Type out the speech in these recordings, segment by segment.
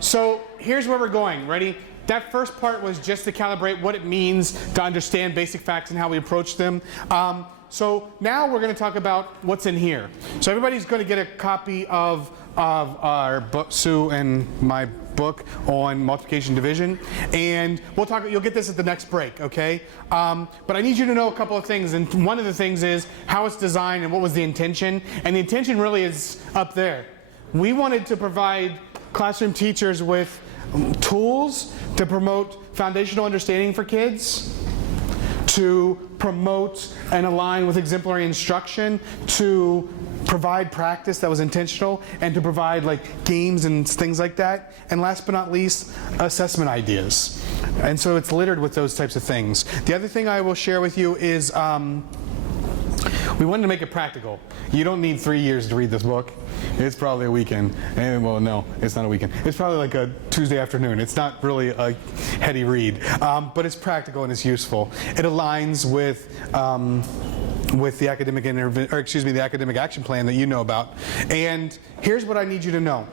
So here's where we're going. Ready? That first part was just to calibrate what it means to understand basic facts and how we approach them. So now we're going to talk about what's in here. So everybody's going to get a copy of our book, Sue and my book on multiplication division, and we'll talk. You'll get this at the next break, okay? But I need you to know a couple of things, and one of the things is how it's designed and what was the intention. And the intention really is up there. We wanted to provide classroom teachers with tools to promote foundational understanding for kids, to promote and align with exemplary instruction, to provide practice that was intentional, and to provide like games and things like that. And last but not least, assessment ideas. And so it's littered with those types of things. The other thing I will share with you is we wanted to make it practical. You don't need 3 years to read this book. It's probably a weekend. And, well, no, it's not a weekend. It's probably like a Tuesday afternoon. It's not really a heady read, but it's practical and it's useful. It aligns with the academic the academic action plan that you know about. And here's what I need you to know.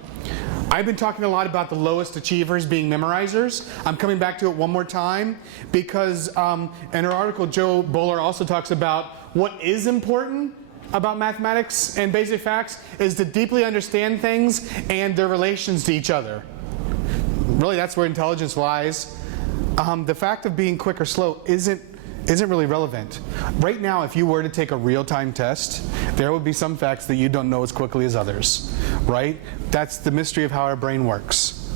I've been talking a lot about the lowest achievers being memorizers. I'm coming back to it one more time because in her article, Joe Bowler also talks about what is important about mathematics and basic facts is to deeply understand things and their relations to each other. Really, that's where intelligence lies. The fact of being quick or slow isn't really relevant. Right now, if you were to take a real-time test, there would be some facts that you don't know as quickly as others, right? That's the mystery of how our brain works.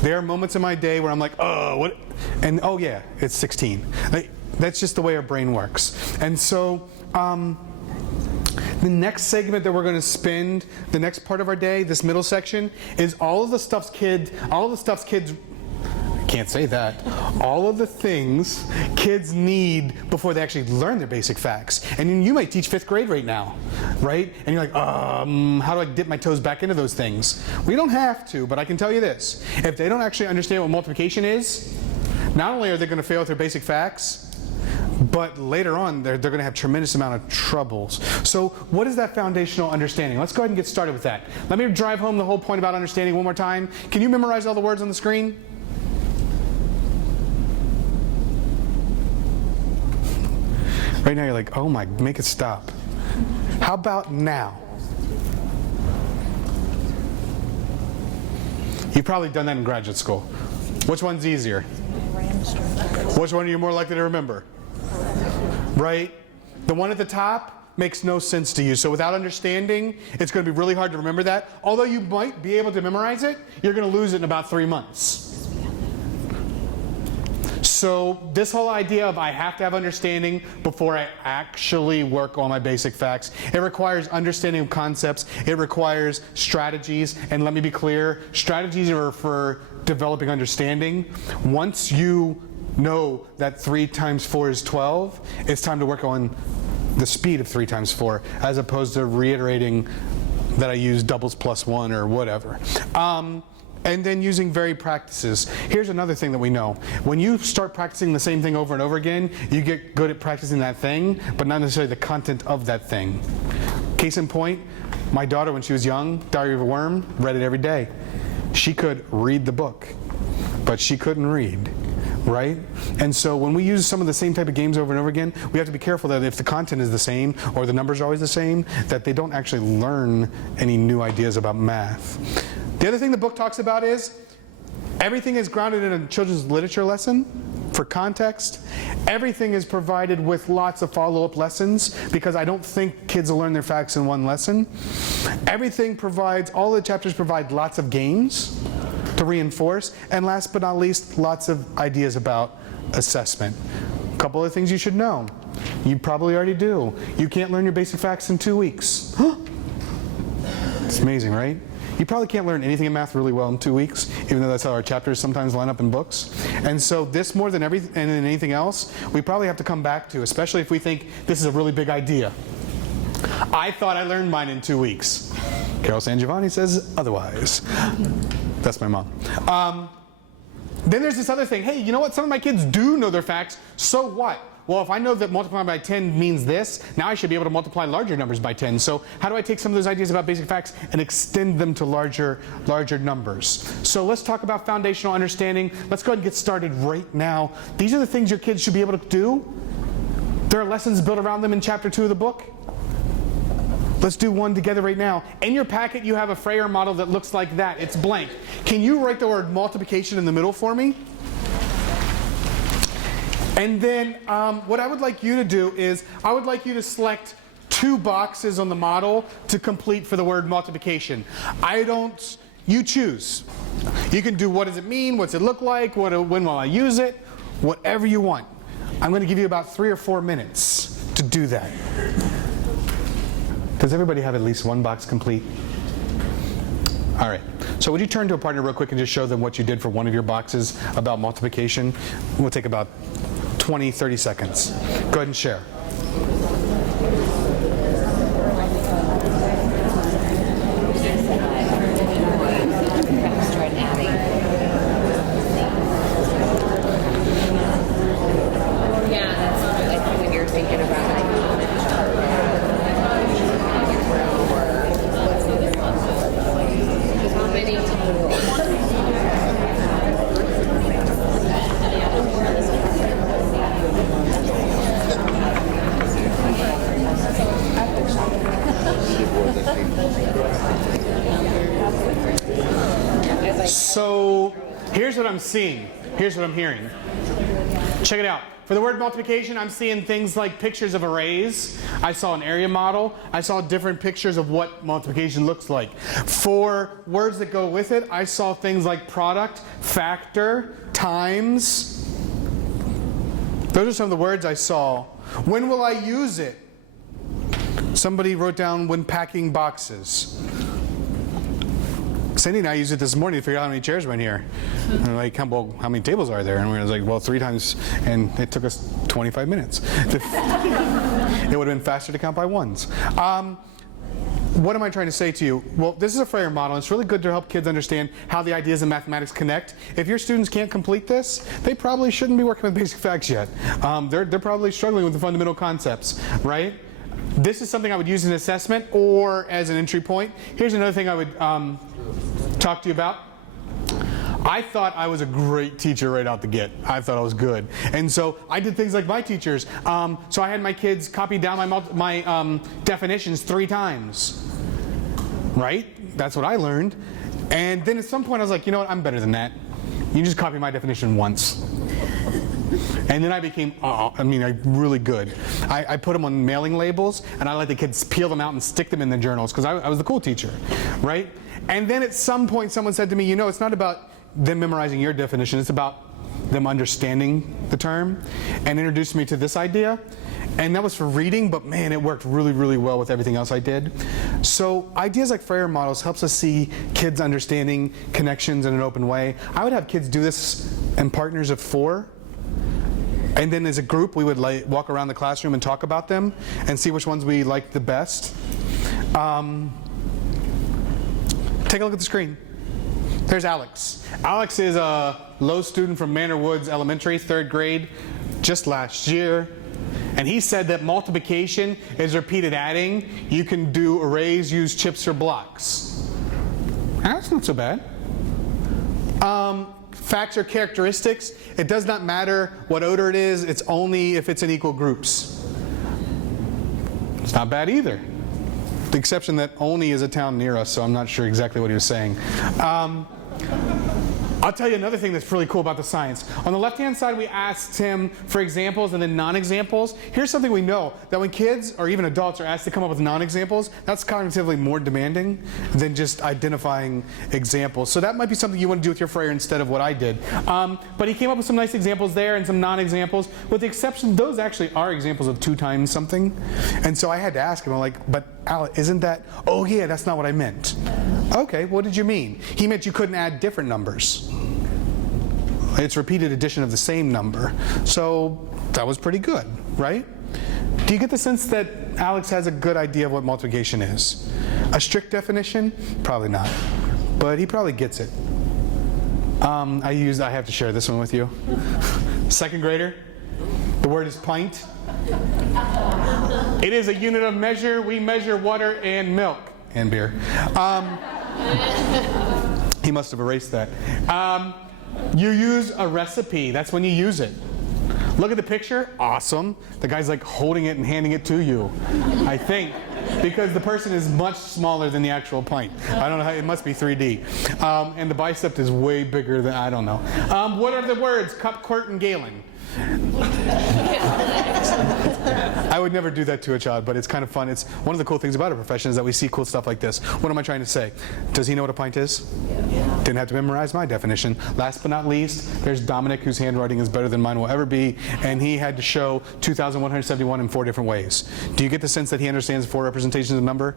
There are moments in my day where I'm like, oh, what? And oh yeah, it's 16. That's just the way our brain works. And so, the next segment that we're going to spend, the next part of our day, this middle section, is all of the stuff kids, can't say that, all of the things kids need before they actually learn their basic facts. And you might teach 5th grade right now, right? And you're like, how do I dip my toes back into those things? We don't have to, but I can tell you this. If they don't actually understand what multiplication is, not only are they going to fail with their basic facts, but later on, they're going to have tremendous amount of troubles. So what is that foundational understanding? Let's go ahead and get started with that. Let me drive home the whole point about understanding one more time. Can you memorize all the words on the screen? Right now you're like, oh my, make it stop. How about now? You've probably done that in graduate school. Which one's easier? Which one are you more likely to remember? Right? The one at the top makes no sense to you. So without understanding, it's going to be really hard to remember that. Although you might be able to memorize it, you're going to lose it in about 3 months. So this whole idea of I have to have understanding before I actually work on my basic facts, it requires understanding of concepts, it requires strategies, and let me be clear, strategies are for developing understanding. Once you know that 3 times 4 is 12, it's time to work on the speed of 3 times 4, as opposed to reiterating that I use doubles plus 1 or whatever. And then using varied practices. Here's another thing that we know. When you start practicing the same thing over and over again, you get good at practicing that thing, but not necessarily the content of that thing. Case in point, my daughter, when she was young, Diary of a Worm, read it every day. She could read the book, but she couldn't read, right? And so when we use some of the same type of games over and over again, we have to be careful that if the content is the same or the numbers are always the same, that they don't actually learn any new ideas about math. The other thing the book talks about is everything is grounded in a children's literature lesson for context. Everything is provided with lots of follow-up lessons because I don't think kids will learn their facts in one lesson. Everything provides, all the chapters provide lots of games to reinforce, and last but not least, lots of ideas about assessment. A couple of things you should know. You probably already do. You can't learn your basic facts in 2 weeks. It's amazing, right? You probably can't learn anything in math really well in 2 weeks, even though that's how our chapters sometimes line up in books. And so this more than anything else, we probably have to come back to, especially if we think this is a really big idea. I thought I learned mine in 2 weeks. Carol San Giovanni says otherwise. That's my mom. Then there's this other thing. Hey, you know what? Some of my kids do know their facts. So what? well, if I know that multiplying by 10 means this, now I should be able to multiply larger numbers by 10. So how do I take some of those ideas about basic facts and extend them to larger numbers? So let's talk about foundational understanding. Let's go ahead and get started right now. These are the things your kids should be able to do. There are lessons built around them in chapter 2 of the book. Let's do one together right now. In your packet, you have a Frayer model that looks like that. It's blank. Can you write the word multiplication in the middle for me? And then what I would like you to do is, I would like you to select 2 boxes on the model to complete for the word multiplication. You choose. You can do what does it mean, what's it look like, when will I use it, whatever you want. I'm going to give you about 3 or 4 minutes to do that. Does everybody have at least one box complete? All right. So would you turn to a partner real quick and just show them what you did for one of your boxes about multiplication? We'll take about 20, 30 seconds. Go ahead and share. So here's what I'm seeing. Here's what I'm hearing. Check it out. For the word multiplication, I'm seeing things like pictures of arrays. I saw an area model. I saw different pictures of what multiplication looks like. For words that go with it, I saw things like product, factor, times. Those are some of the words I saw. When will I use it? Somebody wrote down when packing boxes. Cindy and I used it this morning to figure out how many chairs were in here. And we're like, how many tables are there? And we were like, well, 3 times, and it took us 25 minutes. It would have been faster to count by ones. What am I trying to say to you? Well, this is a Frayer model. It's really good to help kids understand how the ideas in mathematics connect. If your students can't complete this, they probably shouldn't be working with basic facts yet. They're probably struggling with the fundamental concepts, right? This is something I would use in assessment or as an entry point. Here's another thing I would talk to you about. I thought I was a great teacher right out the gate. I thought I was good. And so I did things like my teachers. So I had my kids copy down my definitions 3 times. Right? That's what I learned. And then at some point I was like, you know what, I'm better than that. You just copy my definition once. And then I became, really good. I put them on mailing labels, and I let the kids peel them out and stick them in their journals, because I was the cool teacher, right? And then at some point someone said to me, you know, it's not about them memorizing your definition, it's about them understanding the term, and introduced me to this idea. And that was for reading, but man, it worked really, really well with everything else I did. So ideas like Frayer models helps us see kids understanding connections in an open way. I would have kids do this in partners of 4. And then as a group, we would walk around the classroom and talk about them and see which ones we liked the best. Take a look at the screen. There's Alex. Alex is a low student from Manor Woods Elementary, 3rd grade, just last year. And he said that multiplication is repeated adding. You can do arrays, use chips or blocks. That's not so bad. Facts or characteristics, it does not matter what order it is, it's only if it's in equal groups. It's not bad either. The exception that Olney is a town near us, so I'm not sure exactly what he was saying. I'll tell you another thing that's really cool about the science. On the left-hand side, we asked him for examples and then non-examples. Here's something we know, that when kids or even adults are asked to come up with non-examples, that's cognitively more demanding than just identifying examples. So that might be something you want to do with your Frayer instead of what I did. But he came up with some nice examples there and some non-examples, with the exception those actually are examples of 2 times something. And so I had to ask him, I'm like, but Al, isn't that, oh yeah, that's not what I meant. Okay, what did you mean? He meant you couldn't add different numbers. It's repeated addition of the same number. So that was pretty good, right? Do you get the sense that Alex has a good idea of what multiplication is? A strict definition? Probably not. But he probably gets it. I have to share this one with you. 2nd grader. The word is pint. It is a unit of measure. We measure water and milk and beer. He must have erased that. You use a recipe. That's when you use it. Look at the picture. Awesome. The guy's like holding it and handing it to you, I think, because the person is much smaller than the actual pint. I don't know how, it must be 3D. And the bicep is way bigger than, I don't know. What are the words? Cup, quart, and gallon. I would never do that to a child, but it's kind of fun. It's one of the cool things about our profession is that we see cool stuff like this. What am I trying to say? Does he know what a pint is? Yeah. Didn't have to memorize my definition. Last but not least, there's Dominic, whose handwriting is better than mine will ever be, and he had to show 2,171 in 4 different ways. Do you get the sense that he understands 4 representations of number?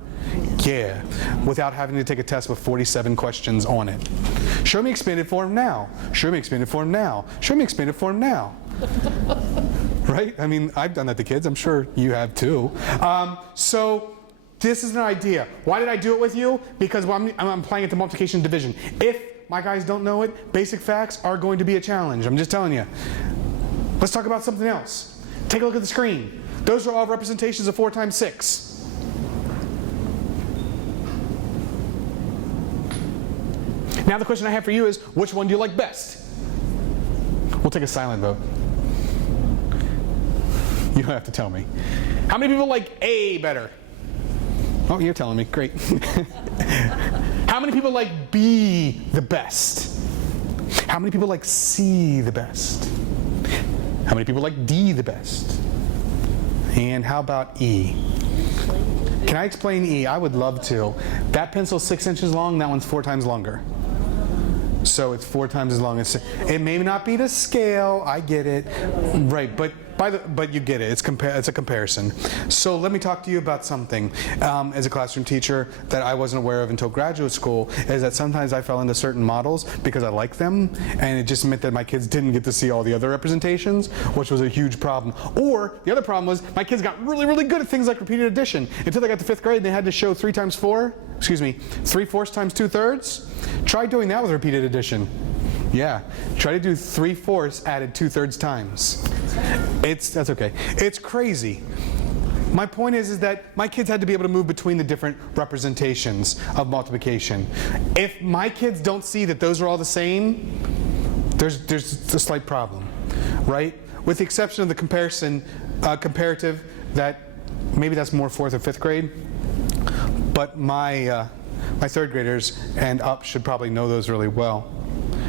Yeah, without having to take a test with 47 questions on it. Show me expanded form now. Show me expanded form now. Show me expanded form now. Right? I mean, I've done that to kids. I'm sure you have too. So this is an idea. Why did I do it with you? Because I'm applying it to multiplication and division. If my guys don't know it, basic facts are going to be a challenge. I'm just telling you. Let's talk about something else. Take a look at the screen. Those are all representations of 4 times 6. Now the question I have for you is, which one do you like best? We'll take a silent vote. You don't have to tell me. How many people like A better? Oh, you're telling me. Great. How many people like B the best? How many people like C the best? How many people like D the best? And how about E? Can I explain E? I would love to. That pencil's 6 inches long, that one's 4 times longer. So it's 4 times as long as, it may not be to scale, I get it, right, but you get it, it's a comparison. So let me talk to you about something as a classroom teacher that I wasn't aware of until graduate school, is that sometimes I fell into certain models because I like them, and it just meant that my kids didn't get to see all the other representations, which was a huge problem. Or the other problem was my kids got really, really good at things like repeated addition until they got to 5th grade and they had to show 3 times 4, 3/4 times 2/3. Try doing that with repeated addition. Yeah, try to do 3/4 added 2/3 times. That's okay. It's crazy. My point is that my kids had to be able to move between the different representations of multiplication. If my kids don't see that those are all the same, there's a slight problem, right? With the exception of the comparative, that maybe that's more 4th or 5th grade, but my 3rd graders and up should probably know those really well.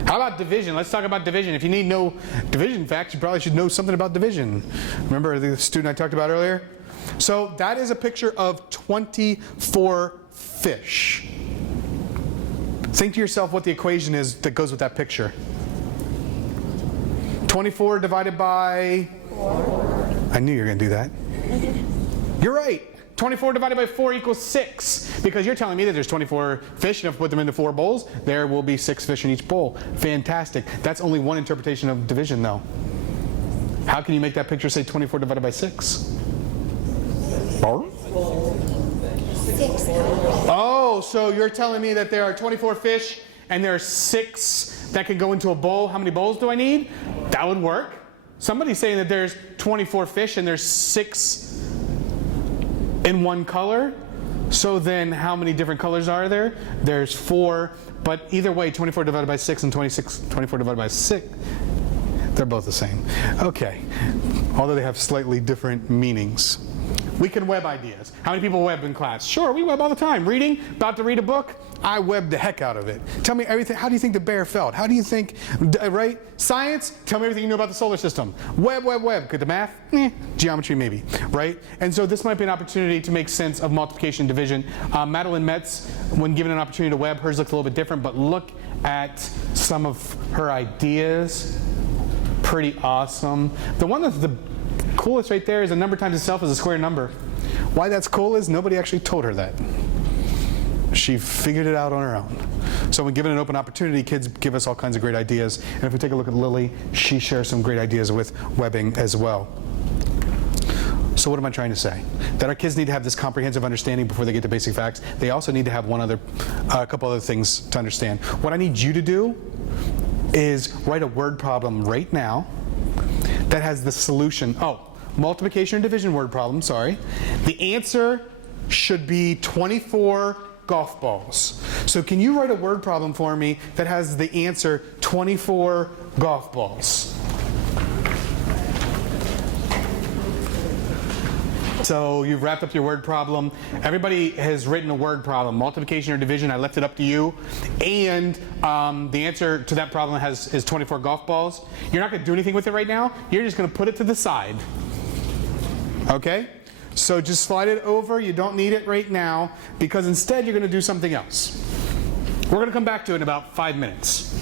How about division? Let's talk about division. If you need no division facts, you probably should know something about division. Remember the student I talked about earlier? So that is a picture of 24 fish. Think to yourself what the equation is that goes with that picture. 24 divided by 4. I knew you were going to do that. You're right. 24 divided by 4 equals 6. Because you're telling me that there's 24 fish, and if you put them into 4 bowls, there will be 6 fish in each bowl. Fantastic. That's only one interpretation of division, though. How can you make that picture say 24 divided by 6? Oh, so you're telling me that there are 24 fish and there are 6 that can go into a bowl. How many bowls do I need? That would work. Somebody's saying that there's 24 fish and there's 6 in one color. So then how many different colors are there? There's 4, but either way, 24 divided by 6 and 24 divided by 6, they're both the same. Okay, although they have slightly different meanings. We can web ideas. How many people web in class? Sure, we web all the time. Reading, about to read a book, I webbed the heck out of it. Tell me everything. How do you think the bear felt? How do you think, right? Science, tell me everything you know about the solar system. Web. Good, the math? Geometry maybe, right? And so this might be an opportunity to make sense of multiplication and division. Madeline Metz, when given an opportunity to web, hers looked a little bit different, but look at some of her ideas. Pretty awesome. The one that's the coolest right there is a number times itself is a square number. Why that's cool is nobody actually told her that. She figured it out on her own. So when given an open opportunity, kids give us all kinds of great ideas. And if we take a look at Lily, she shares some great ideas with webbing as well. So what am I trying to say? That our kids need to have this comprehensive understanding before they get to basic facts. They also need to have a couple other things to understand. What I need you to do is write a word problem right now that has the solution. Oh, multiplication or division word problem, sorry. The answer should be 24 golf balls. So can you write a word problem for me that has the answer 24 golf balls? So you've wrapped up your word problem. Everybody has written a word problem. Multiplication or division, I left it up to you. And the answer to that problem is 24 golf balls. You're not going to do anything with it right now. You're just going to put it to the side. Okay? So just slide it over. You don't need it right now because instead you're going to do something else. We're going to come back to it in about 5 minutes.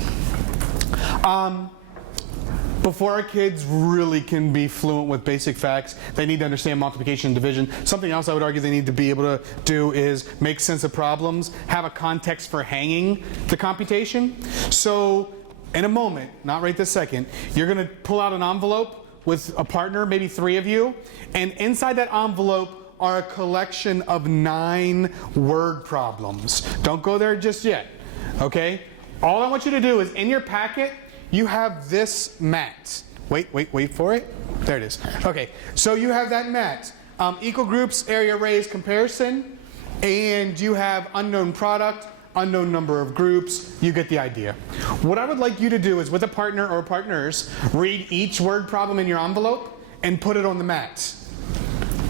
Before our kids really can be fluent with basic facts, they need to understand multiplication and division. Something else I would argue they need to be able to do is make sense of problems, have a context for hanging the computation. So in a moment, not right this second, you're going to pull out an envelope with a partner, maybe 3 of you, and inside that envelope are a collection of 9 word problems. Don't go there just yet, okay? All I want you to do is in your packet, you have this mat. Wait for it. There it is. Okay, so you have that mat. Equal groups, area arrays, comparison, and you have unknown product, unknown number of groups. You get the idea. What I would like you to do is with a partner or partners, read each word problem in your envelope and put it on the mat.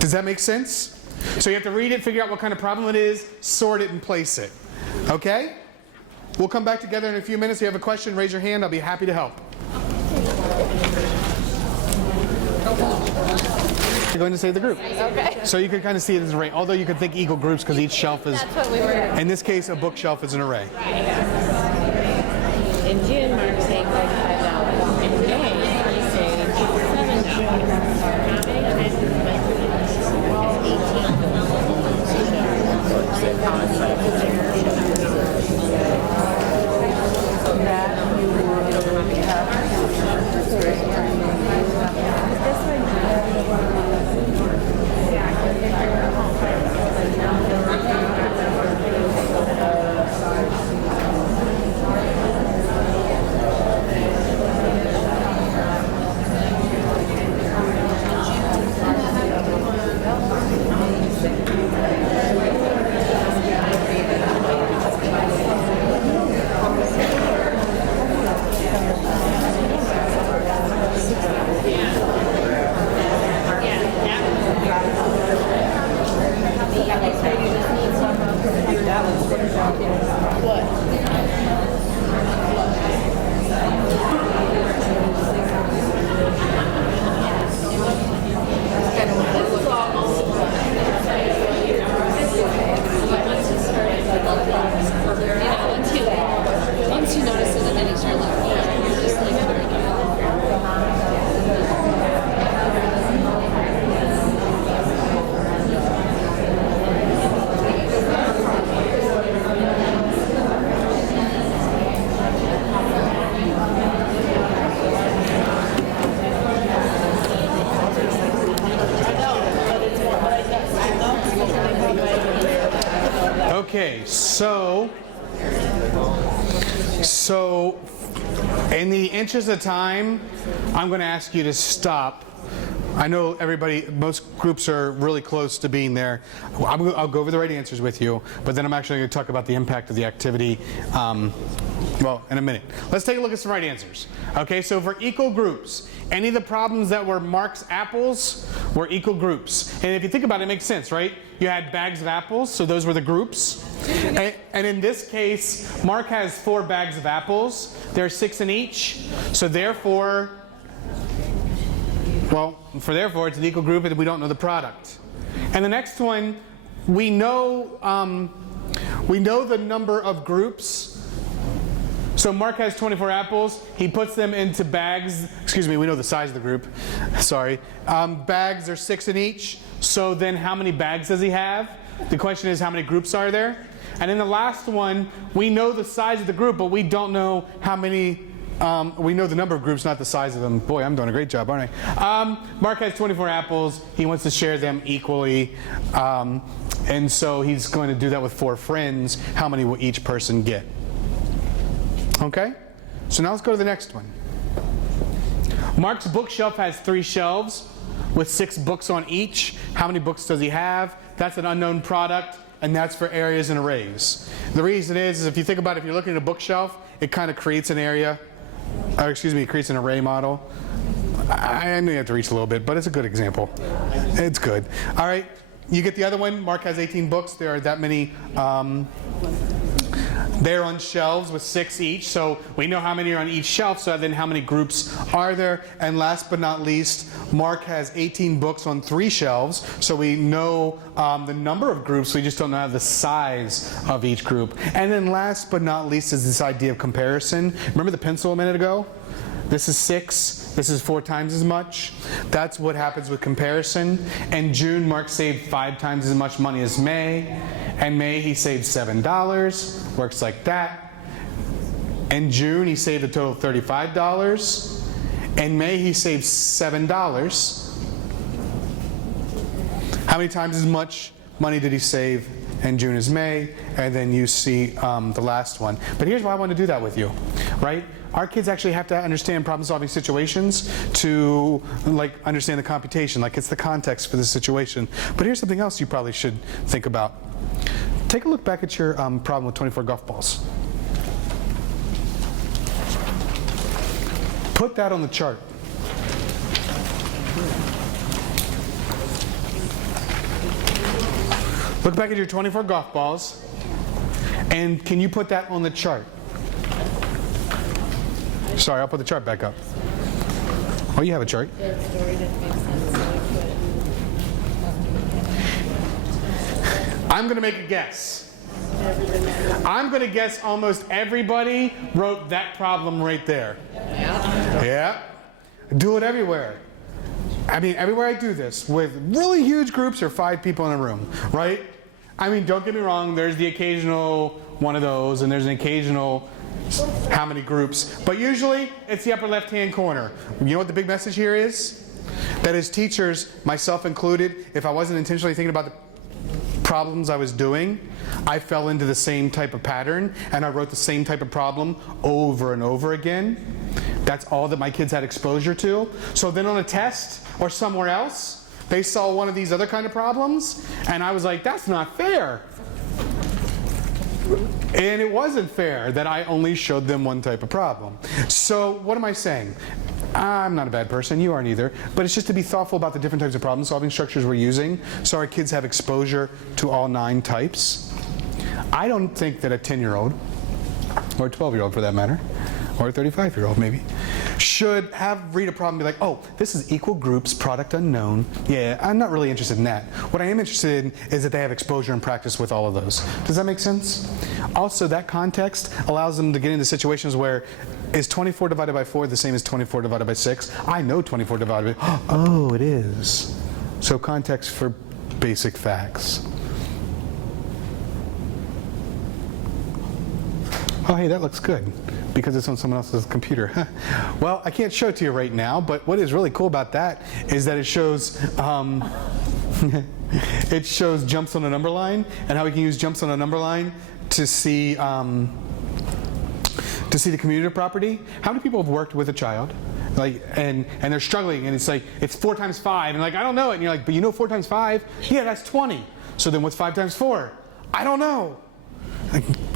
Does that make sense? So you have to read it, figure out what kind of problem it is, sort it, and place it. Okay? We'll come back together in a few minutes. If you have a question, raise your hand. I'll be happy to help. You're going to say the group. Okay. So you can kind of see it as an array. Although you could think equal groups because each shelf is, That's what we were. in this case, a bookshelf is an array. In June, Mark saying $35. In May, he's saying $7. How many times is once you notice it and then you start looking at it, you're just like, Okay, so in the interest of time, I'm going to ask you to stop. I know most groups are really close to being there. I'll go over the right answers with you, but then I'm actually going to talk about the impact of the activity, in a minute. Let's take a look at some right answers. Okay, so for equal groups, any of the problems that were Mark's apples were equal groups. And if you think about it, it makes sense, right? You had bags of apples, so those were the groups. And in this case, Mark has 4 bags of apples. There are 6 in each. So therefore, it's an equal group and we don't know the product. And the next one, we know the number of groups. So Mark has 24 apples. He puts them into bags. Excuse me, we know the size of the group. Sorry. Bags are 6 in each. So then how many bags does he have? The question is, how many groups are there? And in the last one, we know the size of the group, but we don't know how many. We know the number of groups, not the size of them. Boy, I'm doing a great job, aren't I? Mark has 24 apples. He wants to share them equally. And so he's going to do that with 4 friends. How many will each person get? Okay? So now let's go to the next one. Mark's bookshelf has 3 shelves with 6 books on each. How many books does he have? That's an unknown product, and that's for areas and arrays. The reason is if you think about it, if you're looking at a bookshelf, it kind of creates an area, or excuse me, it creates an array model. I know you have to reach a little bit, but it's a good example. It's good. All right, you get the other one. Mark has 18 books. There are that many. They're on shelves with 6 each, so we know how many are on each shelf, so then how many groups are there? And last but not least, Mark has 18 books on 3 shelves, so we know the number of groups, we just don't know the size of each group. And then last but not least is this idea of comparison. Remember the pencil a minute ago? This is 6, this is 4 times as much. That's what happens with comparison. In June, Mark saved 5 times as much money as May. In May, he saved $7. Works like that. In June, he saved a total of $35. In May, he saved $7. How many times as much money did he save in June as May? And then you see the last one. But here's why I want to do that with you, right? Our kids actually have to understand problem-solving situations to understand the computation, it's the context for the situation. But here's something else you probably should think about. Take a look back at your problem with 24 golf balls. Put that on the chart. Look back at your 24 golf balls, and can you put that on the chart? Sorry, I'll put the chart back up. Oh, you have a chart. I'm going to make a guess. I'm going to guess almost everybody wrote that problem right there. Yeah. Do it everywhere. I mean, everywhere I do this, with really huge groups or 5 people in a room, right? I mean, don't get me wrong, there's the occasional one of those, and there's an occasional how many groups. But usually, it's the upper left-hand corner. You know what the big message here is? That as teachers, myself included, if I wasn't intentionally thinking about the problems I was doing, I fell into the same type of pattern, and I wrote the same type of problem over and over again. That's all that my kids had exposure to. So then on a test or somewhere else, they saw one of these other kind of problems, and I was like, that's not fair. And it wasn't fair that I only showed them one type of problem. So what am I saying? I'm not a bad person, you aren't either, but it's just to be thoughtful about the different types of problem solving structures we're using so our kids have exposure to all 9 types. I don't think that a 10-year-old, or a 12-year-old for that matter, or a 35-year-old maybe, should read a problem and be like, oh, this is equal groups, product unknown. Yeah, I'm not really interested in that. What I am interested in is that they have exposure and practice with all of those. Does that make sense? Also, that context allows them to get into situations where is 24 divided by 4 the same as 24 divided by 6? I know 24 divided by, oh, it is. So context for basic facts. Oh, hey, that looks good because it's on someone else's computer. Well, I can't show it to you right now, but what is really cool about that is that it shows it shows jumps on a number line and how we can use jumps on a number line to see the commutative property. How many people have worked with a child? And they're struggling, and it's like, it's 4 times 5, and I don't know it, and you're like, but you know 4 times 5? Yeah, that's 20. So then what's 5 times 4? I don't know.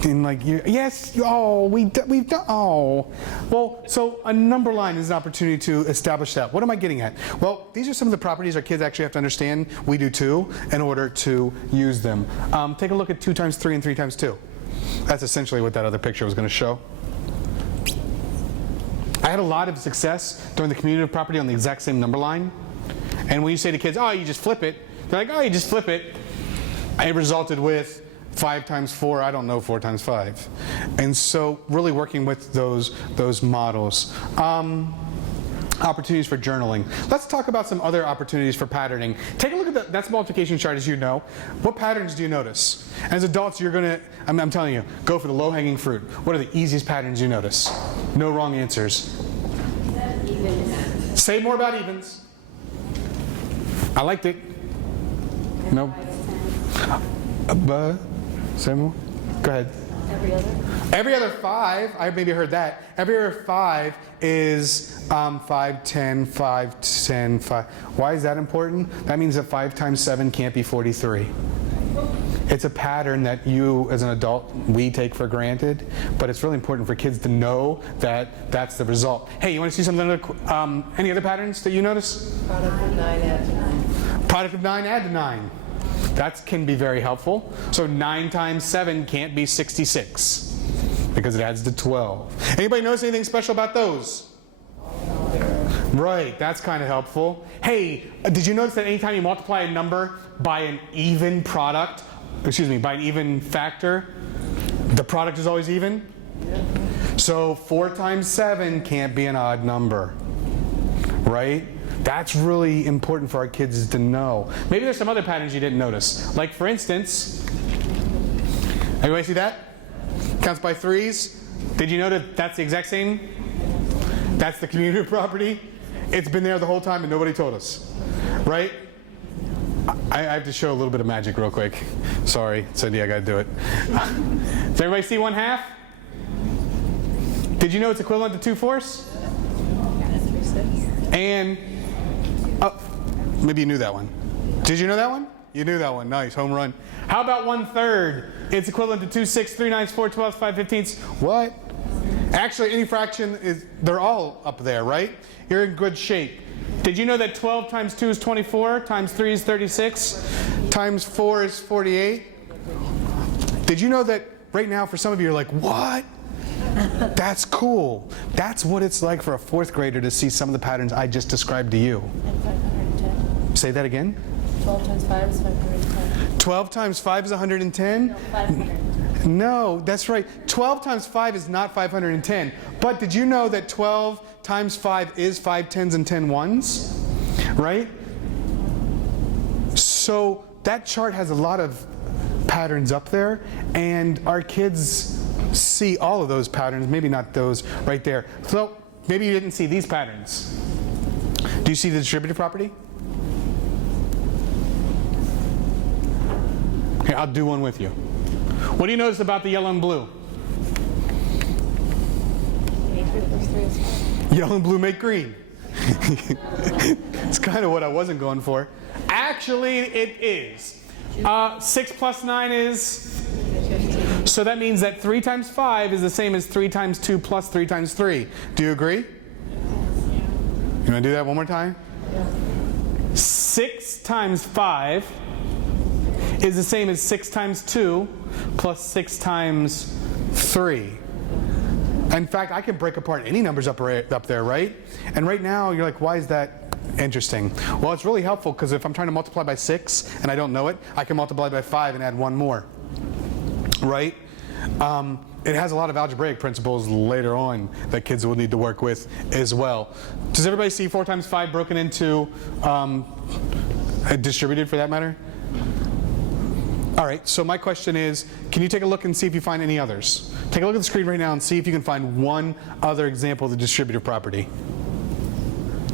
Yes, we've done, Well, so a number line is an opportunity to establish that. What am I getting at? Well, these are some of the properties our kids actually have to understand, we do too, in order to use them. Take a look at 2 times 3 and 3 times 2. That's essentially what that other picture was going to show. I had a lot of success during the commutative property on the exact same number line. And when you say to kids, oh, you just flip it, they're like, oh, you just flip it. It resulted with 5 times 4, I don't know 4 times 5. And so really working with those models. Opportunities for journaling. Let's talk about some other opportunities for patterning. Take a look at that's multiplication chart, as you know. What patterns do you notice? As adults, you're gonna, I'm telling you, go for the low-hanging fruit. What are the easiest patterns you notice? No wrong answers. Say more about evens. I liked it. No. Say more. Go ahead. Every other? Every other 5, I maybe heard that. Every other 5 is 5, 10, 5, 10, 5. Why is that important? That means that 5 times 7 can't be 43. It's a pattern that you, as an adult, we take for granted, but it's really important for kids to know that that's the result. Hey, you want to see something other, any other patterns that you notice? Product of 9 add to 9. Product of 9 add to 9. That can be very helpful. So 9 times 7 can't be 66 because it adds to 12. Anybody notice anything special about those? Right, that's kind of helpful. Hey, did you notice that anytime you multiply a number by an even product, by an even factor, the product is always even? Yeah. So 4 times 7 can't be an odd number, right? That's really important for our kids to know. Maybe there's some other patterns you didn't notice. Like for instance, everybody see that? Counts by 3s. Did you know that that's the exact same? That's the commutative property. It's been there the whole time and nobody told us, right? I have to show a little bit of magic real quick. Sorry, Cindy, I gotta do it. Does everybody see 1/2? Did you know it's equivalent to 2/4? And maybe you knew that one. Did you know that one? You knew that one. Nice, home run. How about 1/3? It's equivalent to 2 6, 3 9, 4 12, 5 15. What? Actually, any fraction they're all up there, right? You're in good shape. Did you know that 12 times 2 is 24, times 3 is 36, times 4 is 48? Did you know that right now for some of you you're like, what? That's cool. That's what it's like for a 4th grader to see some of the patterns I just described to you. And 510. Say that again? 12 times 5 is 510. 12 times 5 is 110? No, 510. No, that's right. 12 times 5 is not 510. But did you know that 12 times 5 is 5 10s and 10 1s? Right? So that chart has a lot of patterns up there, and our kids see all of those patterns, maybe not those right there. So maybe you didn't see these patterns. Do you see the distributive property? Here, I'll do one with you. What do you notice about the yellow and blue? 3 plus 3 is 5. Yellow and blue make green. It's kind of what I wasn't going for. Actually, it is. 6 plus 9 is? 15. So that means that 3 times 5 is the same as 3 times 2 plus 3 times 3. Do you agree? You want to do that one more time? Yeah. 6 times 5 is the same as 6 times 2 plus 6 times 3. In fact, I can break apart any numbers up there, right? And right now, you're like, why is that interesting? Well, it's really helpful because if I'm trying to multiply by 6 and I don't know it, I can multiply by 5 and add 1 more, right? It has a lot of algebraic principles later on that kids will need to work with as well. Does everybody see 4 times 5 broken into distributed for that matter? All right, so my question is, can you take a look and see if you find any others? Take a look at the screen right now and see if you can find one other example of the distributive property.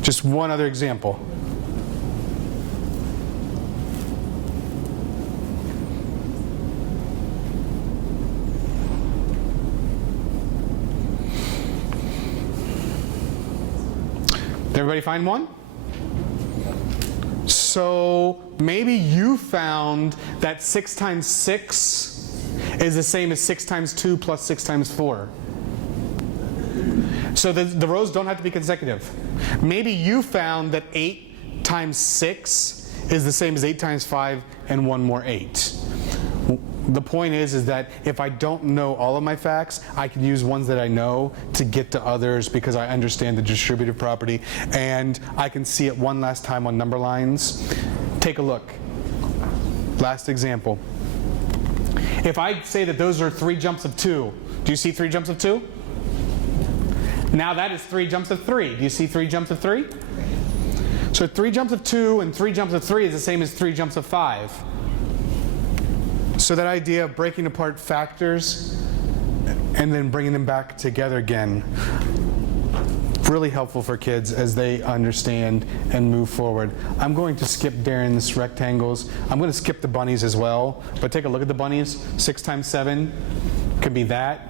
Just one other example. Did everybody find one? So maybe you found that 6 times 6 is the same as 6 times 2 plus 6 times 4. So the rows don't have to be consecutive. Maybe you found that 8 times 6 is the same as 8 times 5 and 1 more 8. The point is that if I don't know all of my facts, I can use ones that I know to get to others because I understand the distributive property, and I can see it one last time on number lines. Take a look. Last example. If I say that those are 3 jumps of 2, do you see 3 jumps of 2? Now that is 3 jumps of 3. Do you see 3 jumps of 3? So 3 jumps of 2 and 3 jumps of 3 is the same as 3 jumps of 5. So that idea of breaking apart factors and then bringing them back together again, really helpful for kids as they understand and move forward. I'm going to skip Darren's rectangles. I'm going to skip the bunnies as well, but take a look at the bunnies. 6 times 7 could be that,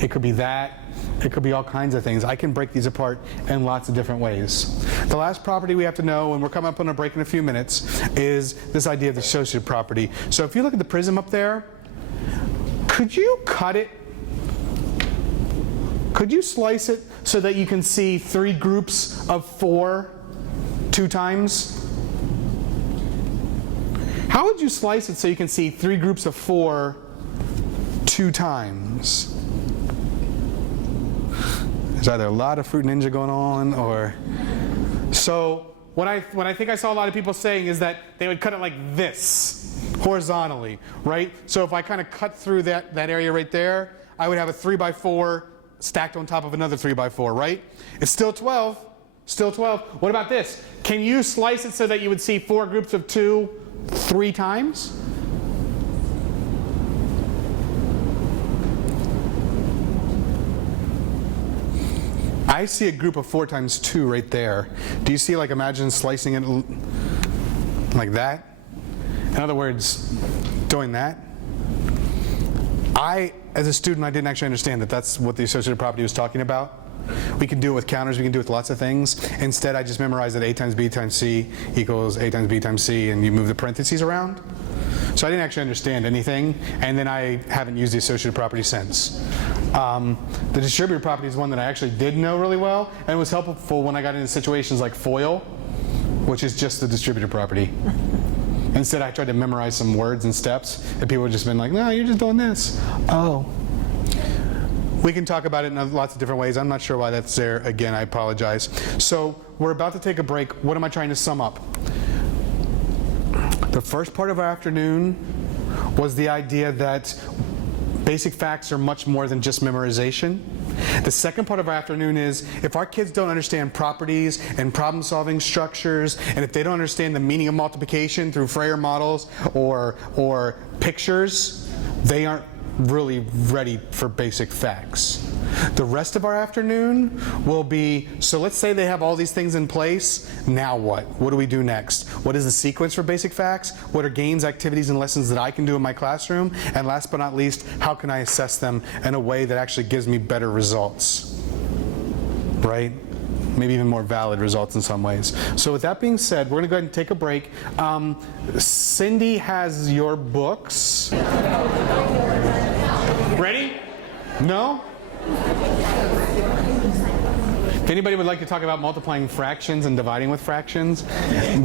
it could be that, it could be all kinds of things. I can break these apart in lots of different ways. The last property we have to know, and we're coming up on a break in a few minutes, is this idea of the associative property. So if you look at the prism up there, could you cut it? Could you slice it so that you can see 3 groups of 4 2 times? How would you slice it so you can see 3 groups of 4 2 times? There's either a lot of Fruit Ninja going on, or... So what I think I saw a lot of people saying is that they would cut it like this, horizontally, right? So if I kind of cut through that area right there, I would have a 3 by 4 stacked on top of another 3 by 4, right? It's still 12, still 12. What about this? Can you slice it so that you would see 4 groups of 2 3 times? I see a group of 4 times 2 right there. Do you see, like, imagine slicing it like that? In other words, doing that. As a student, I didn't actually understand that that's what the associative property was talking about. We can do it with counters, we can do it with lots of things. Instead, I just memorized that A times B times C equals A times B times C, and you move the parentheses around. So I didn't actually understand anything, and then I haven't used the associative property since. The distributive property is one that I actually did know really well, and it was helpful when I got into situations like FOIL, which is just the distributive property. Instead, I tried to memorize some words and steps, and people would just been like, no, you're just doing this. Oh. We can talk about it in lots of different ways. I'm not sure why that's there. Again, I apologize. So we're about to take a break. What am I trying to sum up? The first part of our afternoon was the idea that basic facts are much more than just memorization. The second part of our afternoon is, if our kids don't understand properties and problem-solving structures, and if they don't understand the meaning of multiplication through Frayer models or pictures, they aren't really ready for basic facts. The rest of our afternoon will be, so let's say they have all these things in place, now what? What do we do next? What is the sequence for basic facts? What are games, activities, and lessons that I can do in my classroom? And last but not least, how can I assess them in a way that actually gives me better results? Right? Maybe even more valid results in some ways. So with that being said, we're going to go ahead and take a break. Cindy has your books. Ready? No? If anybody would like to talk about multiplying fractions and dividing with fractions,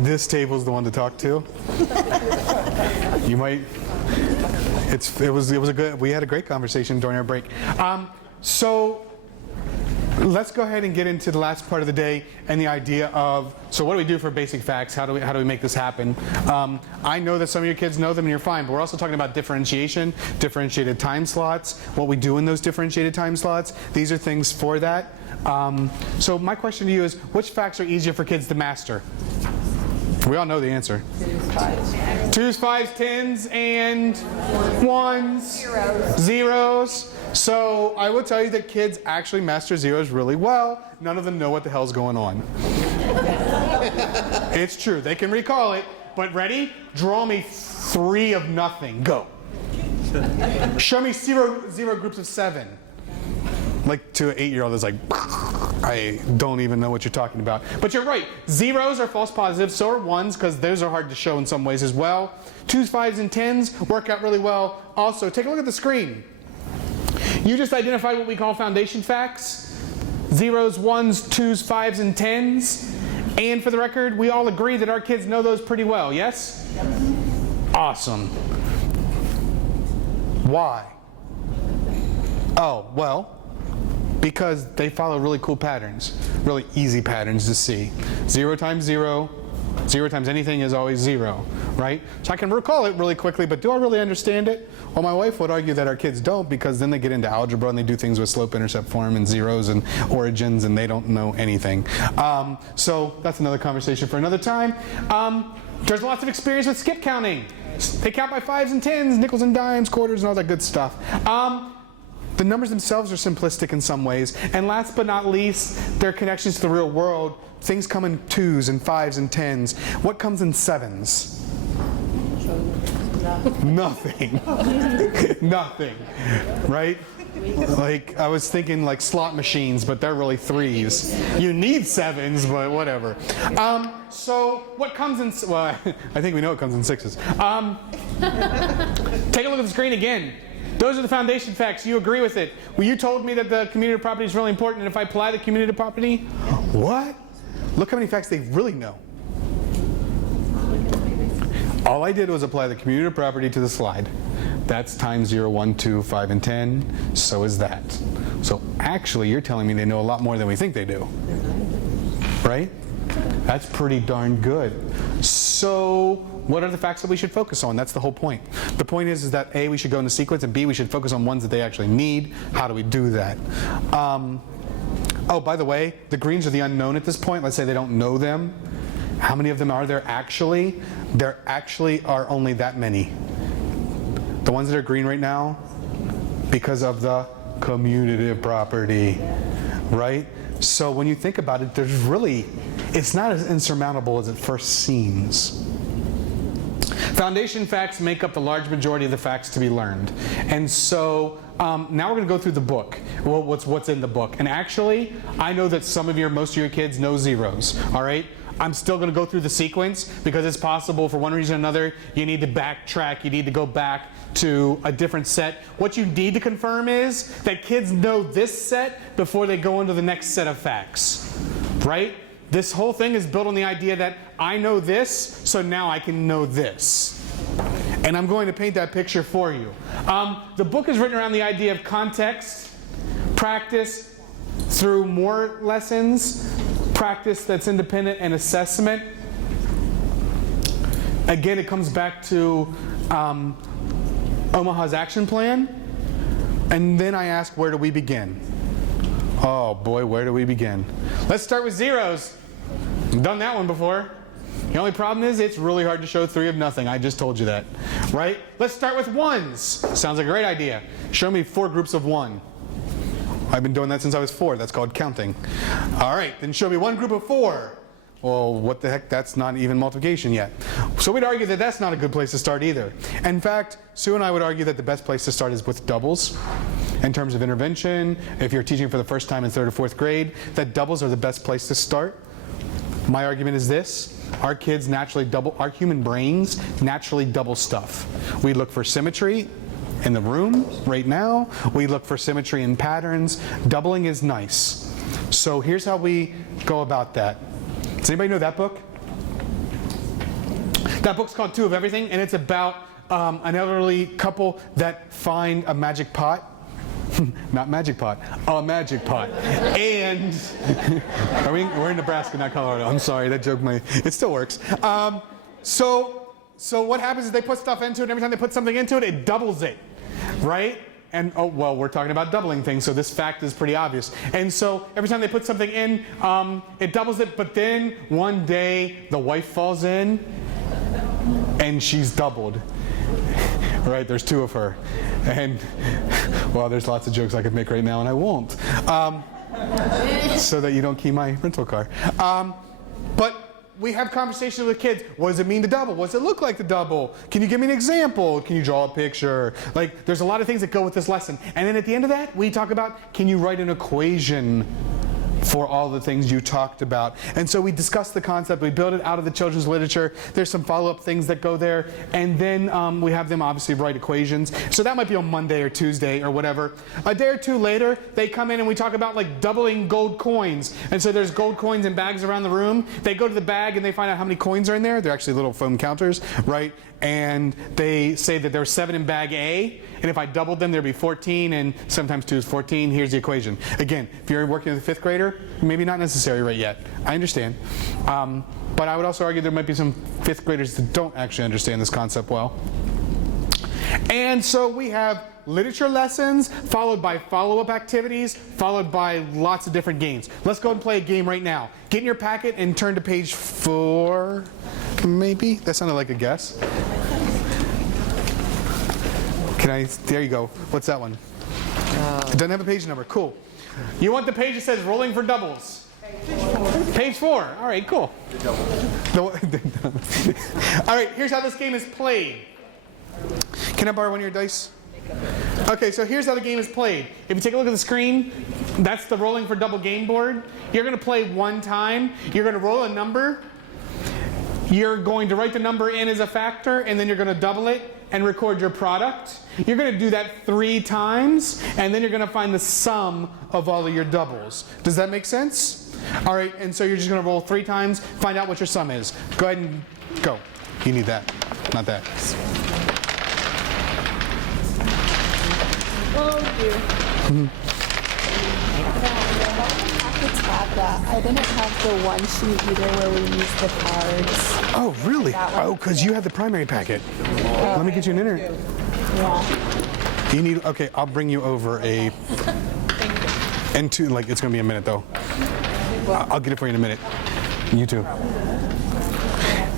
this table's the one to talk to. You might. It was a good. We had a great conversation during our break. So let's go ahead and get into the last part of the day and the idea of, so what do we do for basic facts? How do we make this happen? I know that some of your kids know them and you're fine, but we're also talking about differentiation, differentiated time slots, what we do in those differentiated time slots. These are things for that. So my question to you is, which facts are easier for kids to master? We all know the answer. 2s, 5s, 10s, and 1s. Zeros. So I will tell you that kids actually master zeros really well. None of them know what the hell's going on. It's true. They can recall it. But ready? Draw me 3 of nothing. Go. Show me zero groups of 7. Like, to an 8-year-old that's like, I don't even know what you're talking about. But you're right. Zeros are false positives. So are 1s, because those are hard to show in some ways as well. 2s, 5s, and 10s work out really well. Also, take a look at the screen. You just identified what we call foundation facts. 0s, 1s, 2s, 5s, and 10s. And for the record, we all agree that our kids know those pretty well, yes? Yep. Awesome. Why? Oh, well, because they follow really cool patterns, really easy patterns to see. 0 times 0, 0 times anything is always 0, right? So I can recall it really quickly, but do I really understand it? Well, my wife would argue that our kids don't, because then they get into algebra and they do things with slope-intercept form and zeros and origins, and they don't know anything. So that's another conversation for another time. There's lots of experience with skip counting. They count by 5s and 10s, nickels and dimes, quarters, and all that good stuff. The numbers themselves are simplistic in some ways. And last but not least, their connections to the real world. Things come in 2s and 5s and 10s. What comes in 7s? Nothing. Nothing. Right? Like, I was thinking like slot machines, but they're really 3s. You need 7s, but whatever. So what comes in, well, I think we know it comes in 6s. Take a look at the screen again. Those are the foundation facts. You agree with it. Well, you told me that the community property is really important, and if I apply the community property, what? Look how many facts they really know. All I did was apply the community property to the slide. That's times 0, 1, 2, 5, and 10. So is that. So actually, you're telling me they know a lot more than we think they do. Right? That's pretty darn good. So what are the facts that we should focus on? That's the whole point. The point is that A, we should go in the sequence, and B, we should focus on ones that they actually need. How do we do that? Oh, by the way, the greens are the unknown at this point. Let's say they don't know them. How many of them are there actually? There actually are only that many. The ones that are green right now, because of the commutative property, right? So when you think about it, there's really, it's not as insurmountable as it first seems. Foundation facts make up the large majority of the facts to be learned. And so now we're going to go through the book, well, what's in the book. And actually, I know that most of your kids know zeros, all right? I'm still going to go through the sequence because it's possible for one reason or another you need to backtrack, you need to go back to a different set. What you need to confirm is that kids know this set before they go into the next set of facts, right? This whole thing is built on the idea that I know this, so now I can know this. And I'm going to paint that picture for you. The book is written around the idea of context, practice through more lessons, practice that's independent, and assessment. Again, it comes back to Omaha's action plan. And then I ask, where do we begin? Oh boy, where do we begin? Let's start with zeros. I've done that one before. The only problem is it's really hard to show 3 of nothing. I just told you that, right? Let's start with ones. Sounds like a great idea. Show me 4 groups of 1. I've been doing that since I was 4. That's called counting. All right, then show me 1 group of 4. Well, what the heck? That's not even multiplication yet. So we'd argue that that's not a good place to start either. In fact, Sue and I would argue that the best place to start is with doubles. In terms of intervention, if you're teaching for the first time in 3rd or 4th grade, that doubles are the best place to start. My argument is this. Our kids naturally our human brains naturally double stuff. We look for symmetry in the room right now. We look for symmetry in patterns. Doubling is nice. So here's how we go about that. Does anybody know that book? That book's called 2 of Everything, and it's about an elderly couple that find a magic pot. Not magic pot, a magic pot. And we're in Nebraska, not Colorado. I'm sorry, that joke it still works. So what happens is they put stuff into it, and every time they put something into it, it doubles it, right? And oh, well, we're talking about doubling things, so this fact is pretty obvious. And so every time they put something in, it doubles it, but then one day the wife falls in, and she's doubled. Right, there's 2 of her. And, well, there's lots of jokes I could make right now, and I won't. So that you don't key my rental car. But we have conversations with kids. What does it mean to double? What does it look like to double? Can you give me an example? Can you draw a picture? Like, there's a lot of things that go with this lesson. And then at the end of that, we talk about, can you write an equation for all the things you talked about? And so we discuss the concept, we build it out of the children's literature, there's some follow-up things that go there, and then we have them obviously write equations. So that might be on Monday or Tuesday or whatever. A day or 2 later, they come in and we talk about like doubling gold coins. And so there's gold coins in bags around the room. They go to the bag and they find out how many coins are in there. They're actually little foam counters, right? And they say that there are 7 in bag A, and if I doubled them, there'd be 14, and sometimes 2 is 14. Here's the equation. Again, if you're working with a 5th grader, maybe not necessary right yet. I understand. But I would also argue there might be some 5th graders that don't actually understand this concept well. And so we have literature lessons, followed by follow-up activities, followed by lots of different games. Let's go and play a game right now. Get in your packet and turn to page 4, maybe? That sounded like a guess. There you go. What's that one? It doesn't have a page number. Cool. You want the page that says rolling for doubles? Page 4. All right, cool. All right, here's how this game is played. Can I borrow one of your dice? Okay, so here's how the game is played. If you take a look at the screen, that's the rolling for double game board. You're going to play one time. You're going to roll a number. You're going to write the number in as a factor, and then you're going to double it and record your product. You're going to do that 3 times, and then you're going to find the sum of all of your doubles. Does that make sense? All right, and so you're just going to roll 3 times, find out what your sum is. Go ahead and go. You need that, not that. Oh dear. Have that. I didn't have the one sheet either where we use the cards. Oh, really? Oh, because you have the primary packet. Let me get you an internet. Yeah. You need, okay, I'll bring you over a, and two, like, it's going to be a minute, though. I'll get it for you in a minute. You too.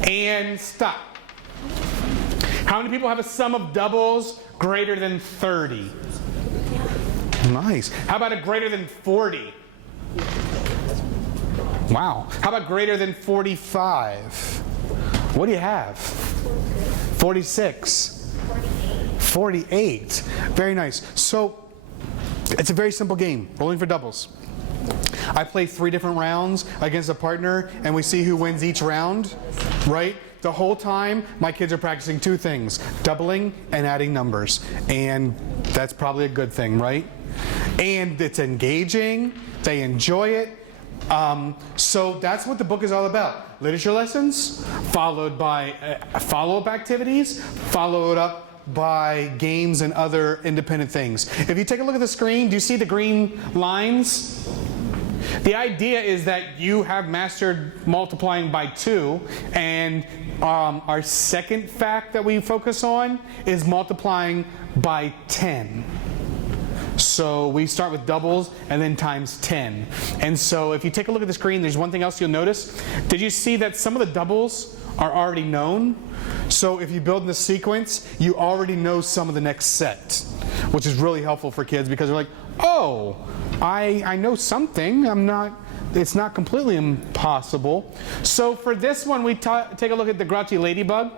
And stop. How many people have a sum of doubles greater than 30? Nice. How about a greater than 40? Wow. How about greater than 45? What do you have? 46. 48. Very nice. So, it's a very simple game, rolling for doubles. I play 3 different rounds against a partner, and we see who wins each round, right? The whole time, my kids are practicing 2 things, doubling and adding numbers. And that's probably a good thing, right? And it's engaging, they enjoy it. So that's what the book is all about. Literature lessons, followed by follow-up activities, followed up by games and other independent things. If you take a look at the screen, do you see the green lines? The idea is that you have mastered multiplying by 2, and our second fact that we focus on is multiplying by 10. So we start with doubles and then times 10. And so if you take a look at the screen, there's one thing else you'll notice. Did you see that some of the doubles are already known? So if you build in the sequence, you already know some of the next set, which is really helpful for kids because they're like, oh, I know something. It's not completely impossible. So for this one, we take a look at the grouchy ladybug,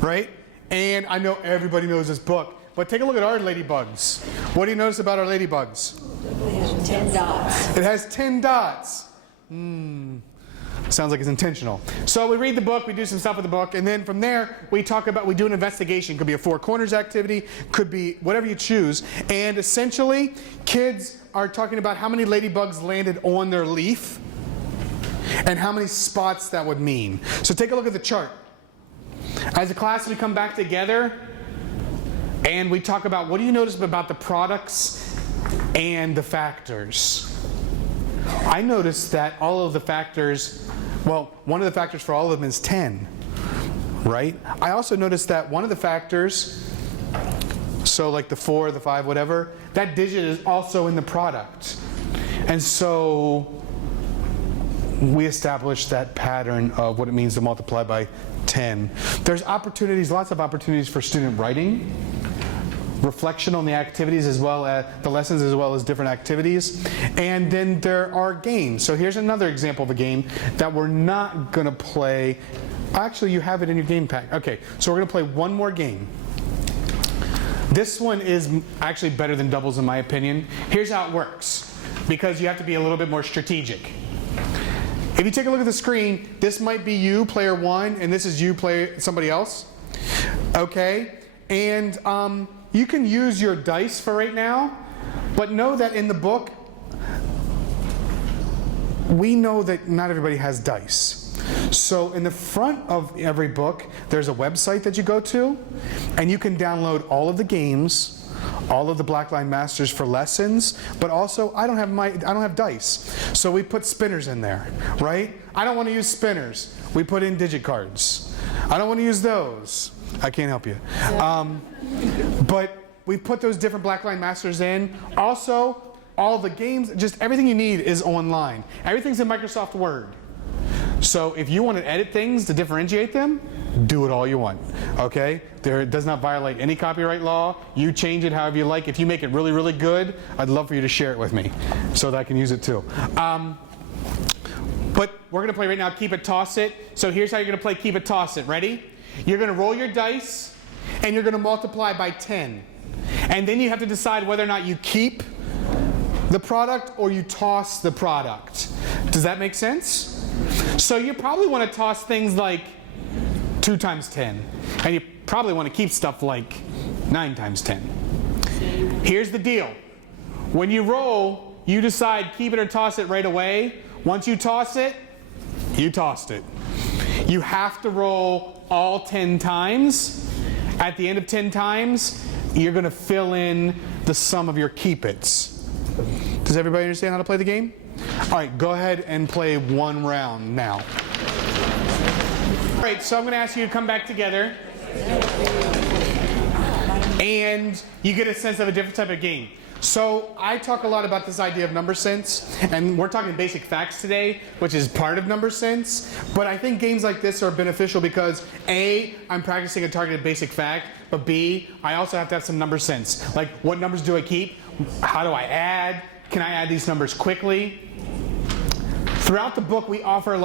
right? And I know everybody knows this book. But take a look at our ladybugs. What do you notice about our ladybugs? They have 10 dots. It has 10 dots. Sounds like it's intentional. So we read the book, we do some stuff with the book, and then from there we do an investigation. Could be a 4 corners activity, could be whatever you choose. And essentially, kids are talking about how many ladybugs landed on their leaf and how many spots that would mean. So take a look at the chart. As a class, we come back together and we talk about what do you notice about the products and the factors. I noticed that all of the factors, well, one of the factors for all of them is 10, right? I also noticed that one of the factors, so like the 4, the 5, whatever, that digit is also in the product. And so we established that pattern of what it means to multiply by 10. There's opportunities, lots of opportunities for student writing, reflection on the activities as well as the lessons as well as different activities. And then there are games. So here's another example of a game that we're not going to play. Actually, you have it in your game pack. Okay, so we're going to play one more game. This one is actually better than doubles in my opinion. Here's how it works, because you have to be a little bit more strategic. If you take a look at the screen, this might be you, player 1, and this is you, player somebody else. Okay? And you can use your dice for right now, but know that in the book, we know that not everybody has dice. So in the front of every book, there's a website that you go to, and you can download all of the games, all of the Blackline Masters for lessons, but also I don't have dice. So we put spinners in there, right? I don't want to use spinners. We put in digit cards. I don't want to use those. I can't help you. But we put those different Blackline Masters in. Also, all the games, just everything you need is online. Everything's in Microsoft Word. So if you want to edit things to differentiate them, do it all you want, okay? It does not violate any copyright law. You change it however you like. If you make it really, really good, I'd love for you to share it with me so that I can use it too. But we're going to play right now Keep It, Toss It. So here's how you're going to play Keep It, Toss It. Ready? You're going to roll your dice, and you're going to multiply by 10. And then you have to decide whether or not you keep the product or you toss the product. Does that make sense? So you probably want to toss things like 2 times 10. And you probably want to keep stuff like 9 times 10. Here's the deal. When you roll, you decide keep it or toss it right away. Once you toss it, you tossed it. You have to roll all 10 times. At the end of 10 times, you're going to fill in the sum of your keep-its. Does everybody understand how to play the game? All right, go ahead and play one round now. All right, so I'm going to ask you to come back together. And you get a sense of a different type of game. So I talk a lot about this idea of number sense, and we're talking basic facts today, which is part of number sense. But I think games like this are beneficial because A, I'm practicing a targeted basic fact, but B, I also have to have some number sense. Like, what numbers do I keep? How do I add? Can I add these numbers quickly? Throughout the book, we offer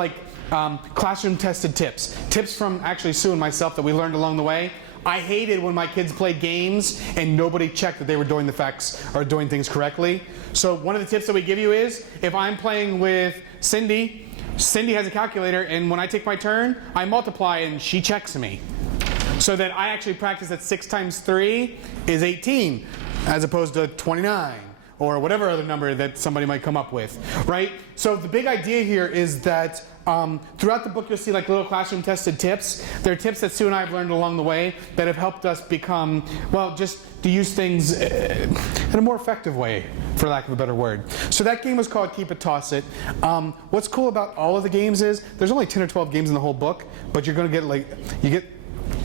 classroom tested tips. Tips from actually Sue and myself that we learned along the way. I hated when my kids played games and nobody checked that they were doing the facts or doing things correctly. So one of the tips that we give you is, if I'm playing with Cindy, Cindy has a calculator, and when I take my turn, I multiply and she checks me. So that I actually practice that 6 times 3 is 18, as opposed to 29. Or whatever other number that somebody might come up with, right? So the big idea here is that throughout the book you'll see like little classroom tested tips. They're tips that Sue and I have learned along the way that have helped us become, well, just to use things in a more effective way, for lack of a better word. So that game was called Keep It, Toss It. What's cool about all of the games is there's only 10 or 12 games in the whole book, but you're going to get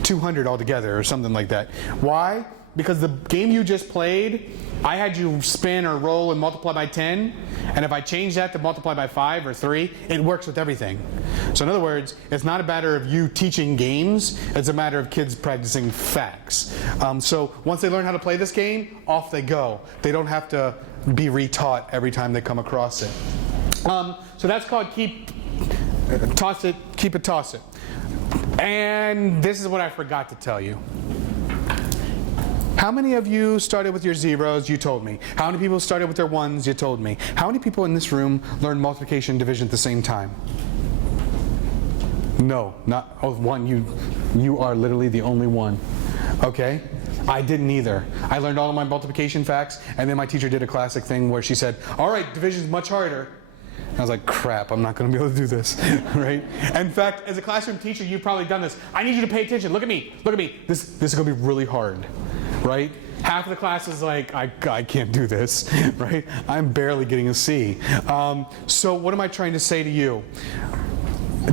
200 altogether or something like that. Why? Because the game you just played, I had you spin or roll and multiply by 10, and if I change that to multiply by 5 or 3, it works with everything. So in other words, it's not a matter of you teaching games, it's a matter of kids practicing facts. So once they learn how to play this game, off they go. They don't have to be retaught every time they come across it. So that's called Keep It, Toss It. And this is what I forgot to tell you. How many of you started with your zeros? You told me. How many people started with their ones? You told me. How many people in this room learned multiplication and division at the same time? No, not one. You are literally the only one. Okay? I didn't either. I learned all of my multiplication facts, and then my teacher did a classic thing where she said, all right, division's much harder. And I was like, crap, I'm not going to be able to do this, right? In fact, as a classroom teacher, you've probably done this. I need you to pay attention. Look at me. Look at me. This is going to be really hard, right? Half of the class is like, I can't do this, right? I'm barely getting a C. So what am I trying to say to you?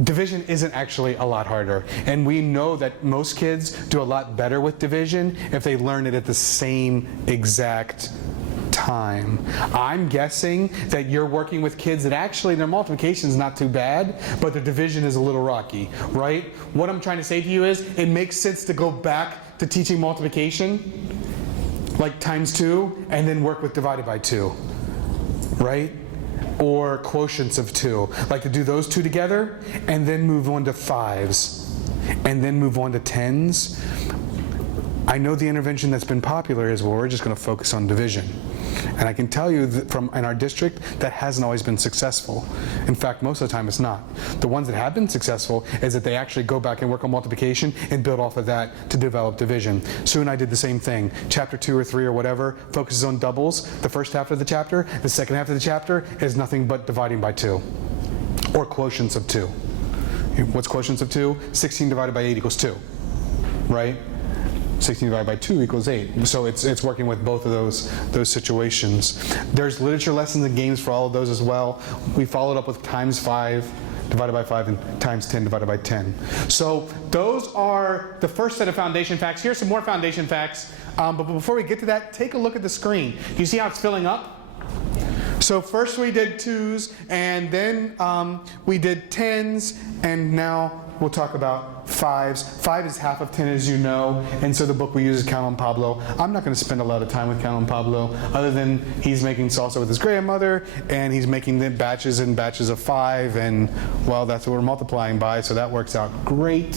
Division isn't actually a lot harder. And we know that most kids do a lot better with division if they learn it at the same exact time. I'm guessing that you're working with kids that actually their multiplication is not too bad, but their division is a little rocky, right? What I'm trying to say to you is it makes sense to go back to teaching multiplication, like times 2, and then work with divided by 2, right? Or quotients of 2, like to do those 2 together and then move on to 5s and then move on to 10s. I know the intervention that's been popular is, well, we're just going to focus on division. And I can tell you that from in our district, that hasn't always been successful. In fact, most of the time it's not. The ones that have been successful is that they actually go back and work on multiplication and build off of that to develop division. Sue and I did the same thing. Chapter 2 or 3 or whatever focuses on doubles. The first half of the chapter, the second half of the chapter is nothing but dividing by 2 or quotients of 2. What's quotients of 2? 16 divided by 8 equals 2, right? 16 divided by 2 equals 8. So it's working with both of those situations. There's literature lessons and games for all of those as well. We followed up with times 5 divided by 5 and times 10 divided by 10. So those are the first set of foundation facts. Here's some more foundation facts. But before we get to that, take a look at the screen. Do you see how it's filling up? So first we did 2s, and then we did 10s, and now we'll talk about 5s. 5 is half of 10, as you know, and so the book we use is Count on Pablo. I'm not going to spend a lot of time with Count on Pablo, other than he's making salsa with his grandmother, and he's making the batches and batches of 5, and, well, that's what we're multiplying by, so that works out great.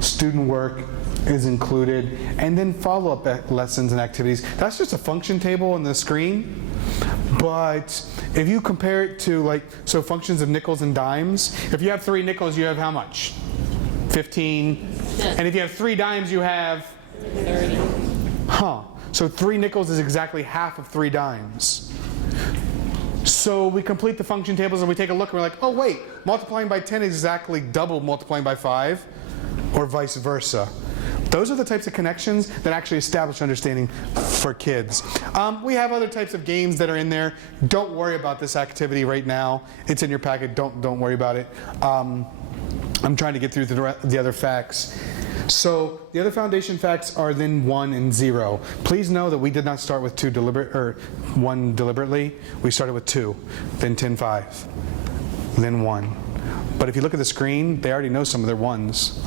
Student work is included, and then follow-up lessons and activities. That's just a function table on the screen, but if you compare it to so functions of nickels and dimes, if you have 3 nickels, you have how much? 15. And if you have 3 dimes, you have 30. So 3 nickels is exactly half of 3 dimes. So we complete the function tables and we take a look and we're like, oh wait, multiplying by 10 is exactly double multiplying by 5, or vice versa. Those are the types of connections that actually establish understanding for kids. We have other types of games that are in there. Don't worry about this activity right now. It's in your packet. Don't worry about it. I'm trying to get through the other facts. So the other foundation facts are then 1 and 0. Please know that we did not start with 1 deliberately. We started with 2, then 10, 5, then 1. But if you look at the screen, they already know some of their 1s.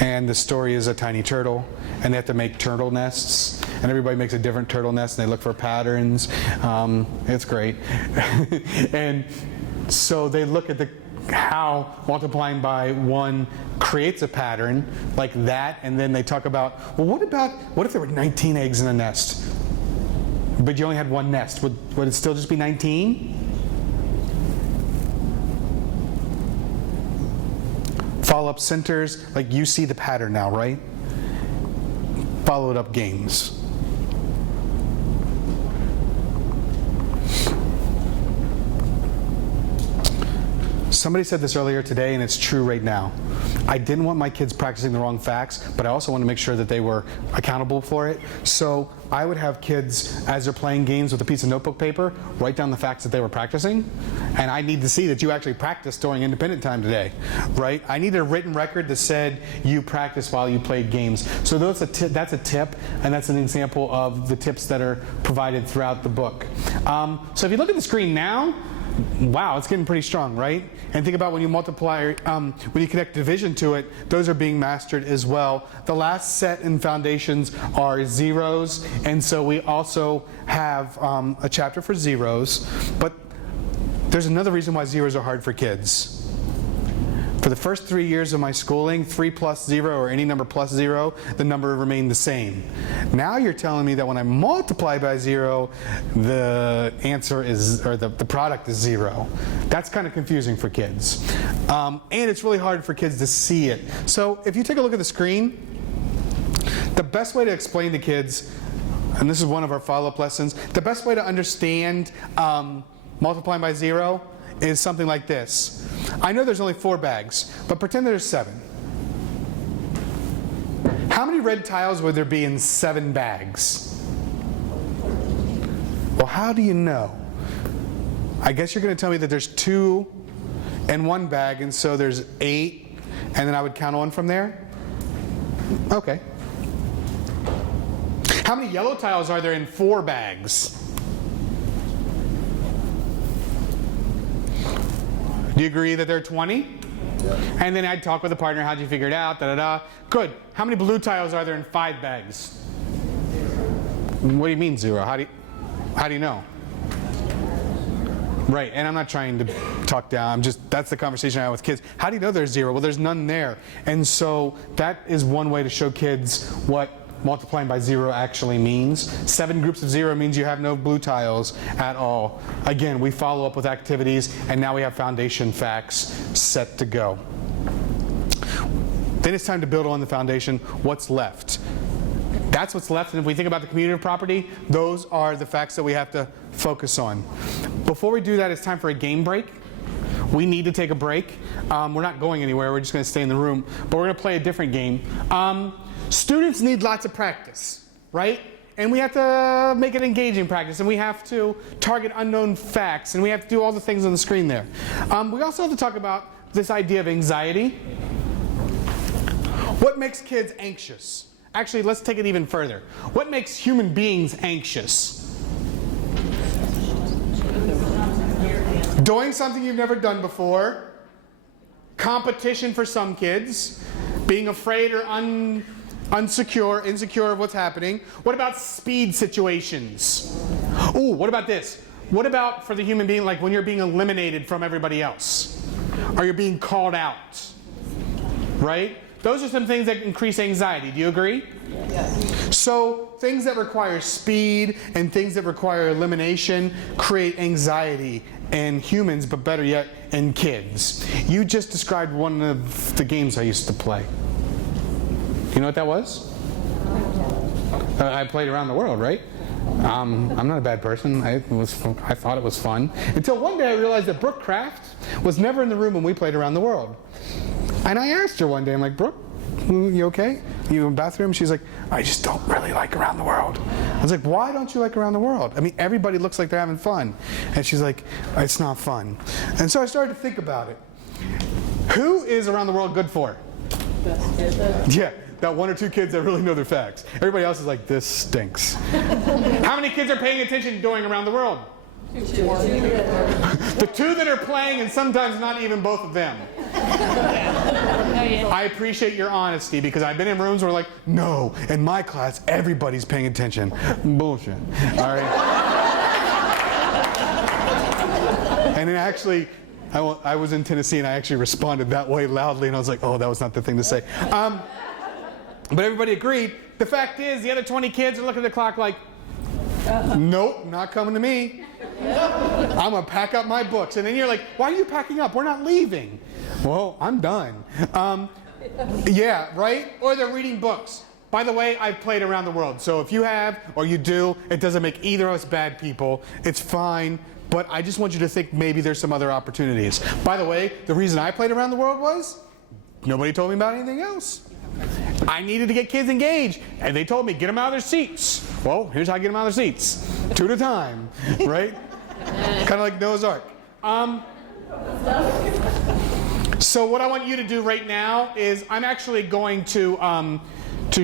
And the story is a tiny turtle, and they have to make turtle nests, and everybody makes a different turtle nest, and they look for patterns. It's great. And so they look at how multiplying by 1 creates a pattern like that, and then they talk about, well, what if there were 19 eggs in a nest, but you only had 1 nest? Would it still just be 19? Follow-up centers, like you see the pattern now, right? Followed up games. Somebody said this earlier today, and it's true right now. I didn't want my kids practicing the wrong facts, but I also wanted to make sure that they were accountable for it. So I would have kids, as they're playing games with a piece of notebook paper, write down the facts that they were practicing. And I need to see that you actually practiced during independent time today, right? I needed a written record that said you practiced while you played games. So that's a tip, and that's an example of the tips that are provided throughout the book. So if you look at the screen now, wow, it's getting pretty strong, right? And think about when you multiply, when you connect division to it, those are being mastered as well. The last set in foundations are zeros, and so we also have a chapter for zeros, but there's another reason why zeros are hard for kids. For the first 3 years of my schooling, 3 plus 0 or any number plus 0, the number remained the same. Now you're telling me that when I multiply by 0, the answer is, or the product is 0. That's kind of confusing for kids. And it's really hard for kids to see it. So if you take a look at the screen, the best way to explain to kids, and this is one of our follow-up lessons, the best way to understand multiplying by 0 is something like this. I know there's only 4 bags, but pretend there's 7. How many red tiles would there be in 7 bags? Well, how do you know? I guess you're going to tell me that there's 2 in 1 bag, and so there's 8, and then I would count on from there? Okay. How many yellow tiles are there in 4 bags? Do you agree that there are 20? Yeah. And then I'd talk with a partner, how'd you figure it out, da-da-da. Good. How many blue tiles are there in 5 bags? What do you mean 0? How do you know? Right, and I'm not trying to talk down, that's the conversation I have with kids. How do you know there's 0? Well, there's none there. And so that is one way to show kids what multiplying by 0 actually means. 7 groups of 0 means you have no blue tiles at all. Again, we follow up with activities, and now we have foundation facts set to go. Then it's time to build on the foundation. What's left? That's what's left, and if we think about the community of property, those are the facts that we have to focus on. Before we do that, it's time for a game break. We need to take a break. We're not going anywhere, we're just going to stay in the room, but we're going to play a different game. Students need lots of practice, right? And we have to make it engaging practice, and we have to target unknown facts, and we have to do all the things on the screen there. We also have to talk about this idea of anxiety. What makes kids anxious? Actually, let's take it even further. What makes human beings anxious? Doing something you've never done before, competition for some kids, being afraid or insecure of what's happening. What about speed situations? Ooh, what about this? What about for the human being, like when you're being eliminated from everybody else? Or you're being called out, right? those are some things that increase anxiety. Do you agree? Yes. So things that require speed and things that require elimination create anxiety in humans, but better yet, in kids. You just described one of the games I used to play. You know what that was? I played Around the World, right? I'm not a bad person. I thought it was fun. Until one day I realized that Brooke Kraft was never in the room when we played Around the World. And I asked her one day, I'm like, Brooke, you okay? You in the bathroom? She's like, I just don't really like Around the World. I was like, why don't you like Around the World? I mean, everybody looks like they're having fun. And she's like, it's not fun. And so I started to think about it. Who is Around the World good for? Yeah, that one or two kids that really know their facts. Everybody else is like, this stinks. How many kids are paying attention doing Around the World? The two that are playing, and sometimes not even both of them. I appreciate your honesty, because I've been in rooms where like, no, in my class everybody's paying attention. Bullshit. All right. And then actually, I was in Tennessee and I actually responded that way loudly, and I was like, oh, that was not the thing to say. But everybody agreed. The fact is, the other 20 kids are looking at the clock like, nope, not coming to me. I'm going to pack up my books. And then you're like, why are you packing up? We're not leaving. Well, I'm done. Yeah, right? Or they're reading books. By the way, I've played Around the World. So if you have, or you do, it doesn't make either of us bad people. It's fine. But I just want you to think maybe there's some other opportunities. By the way, the reason I played Around the World was nobody told me about anything else. I needed to get kids engaged, and they told me, get them out of their seats. Well, here's how I get them out of their seats. Two at a time, right? Kind of like Noah's Ark. So what I want you to do right now is I'm actually going to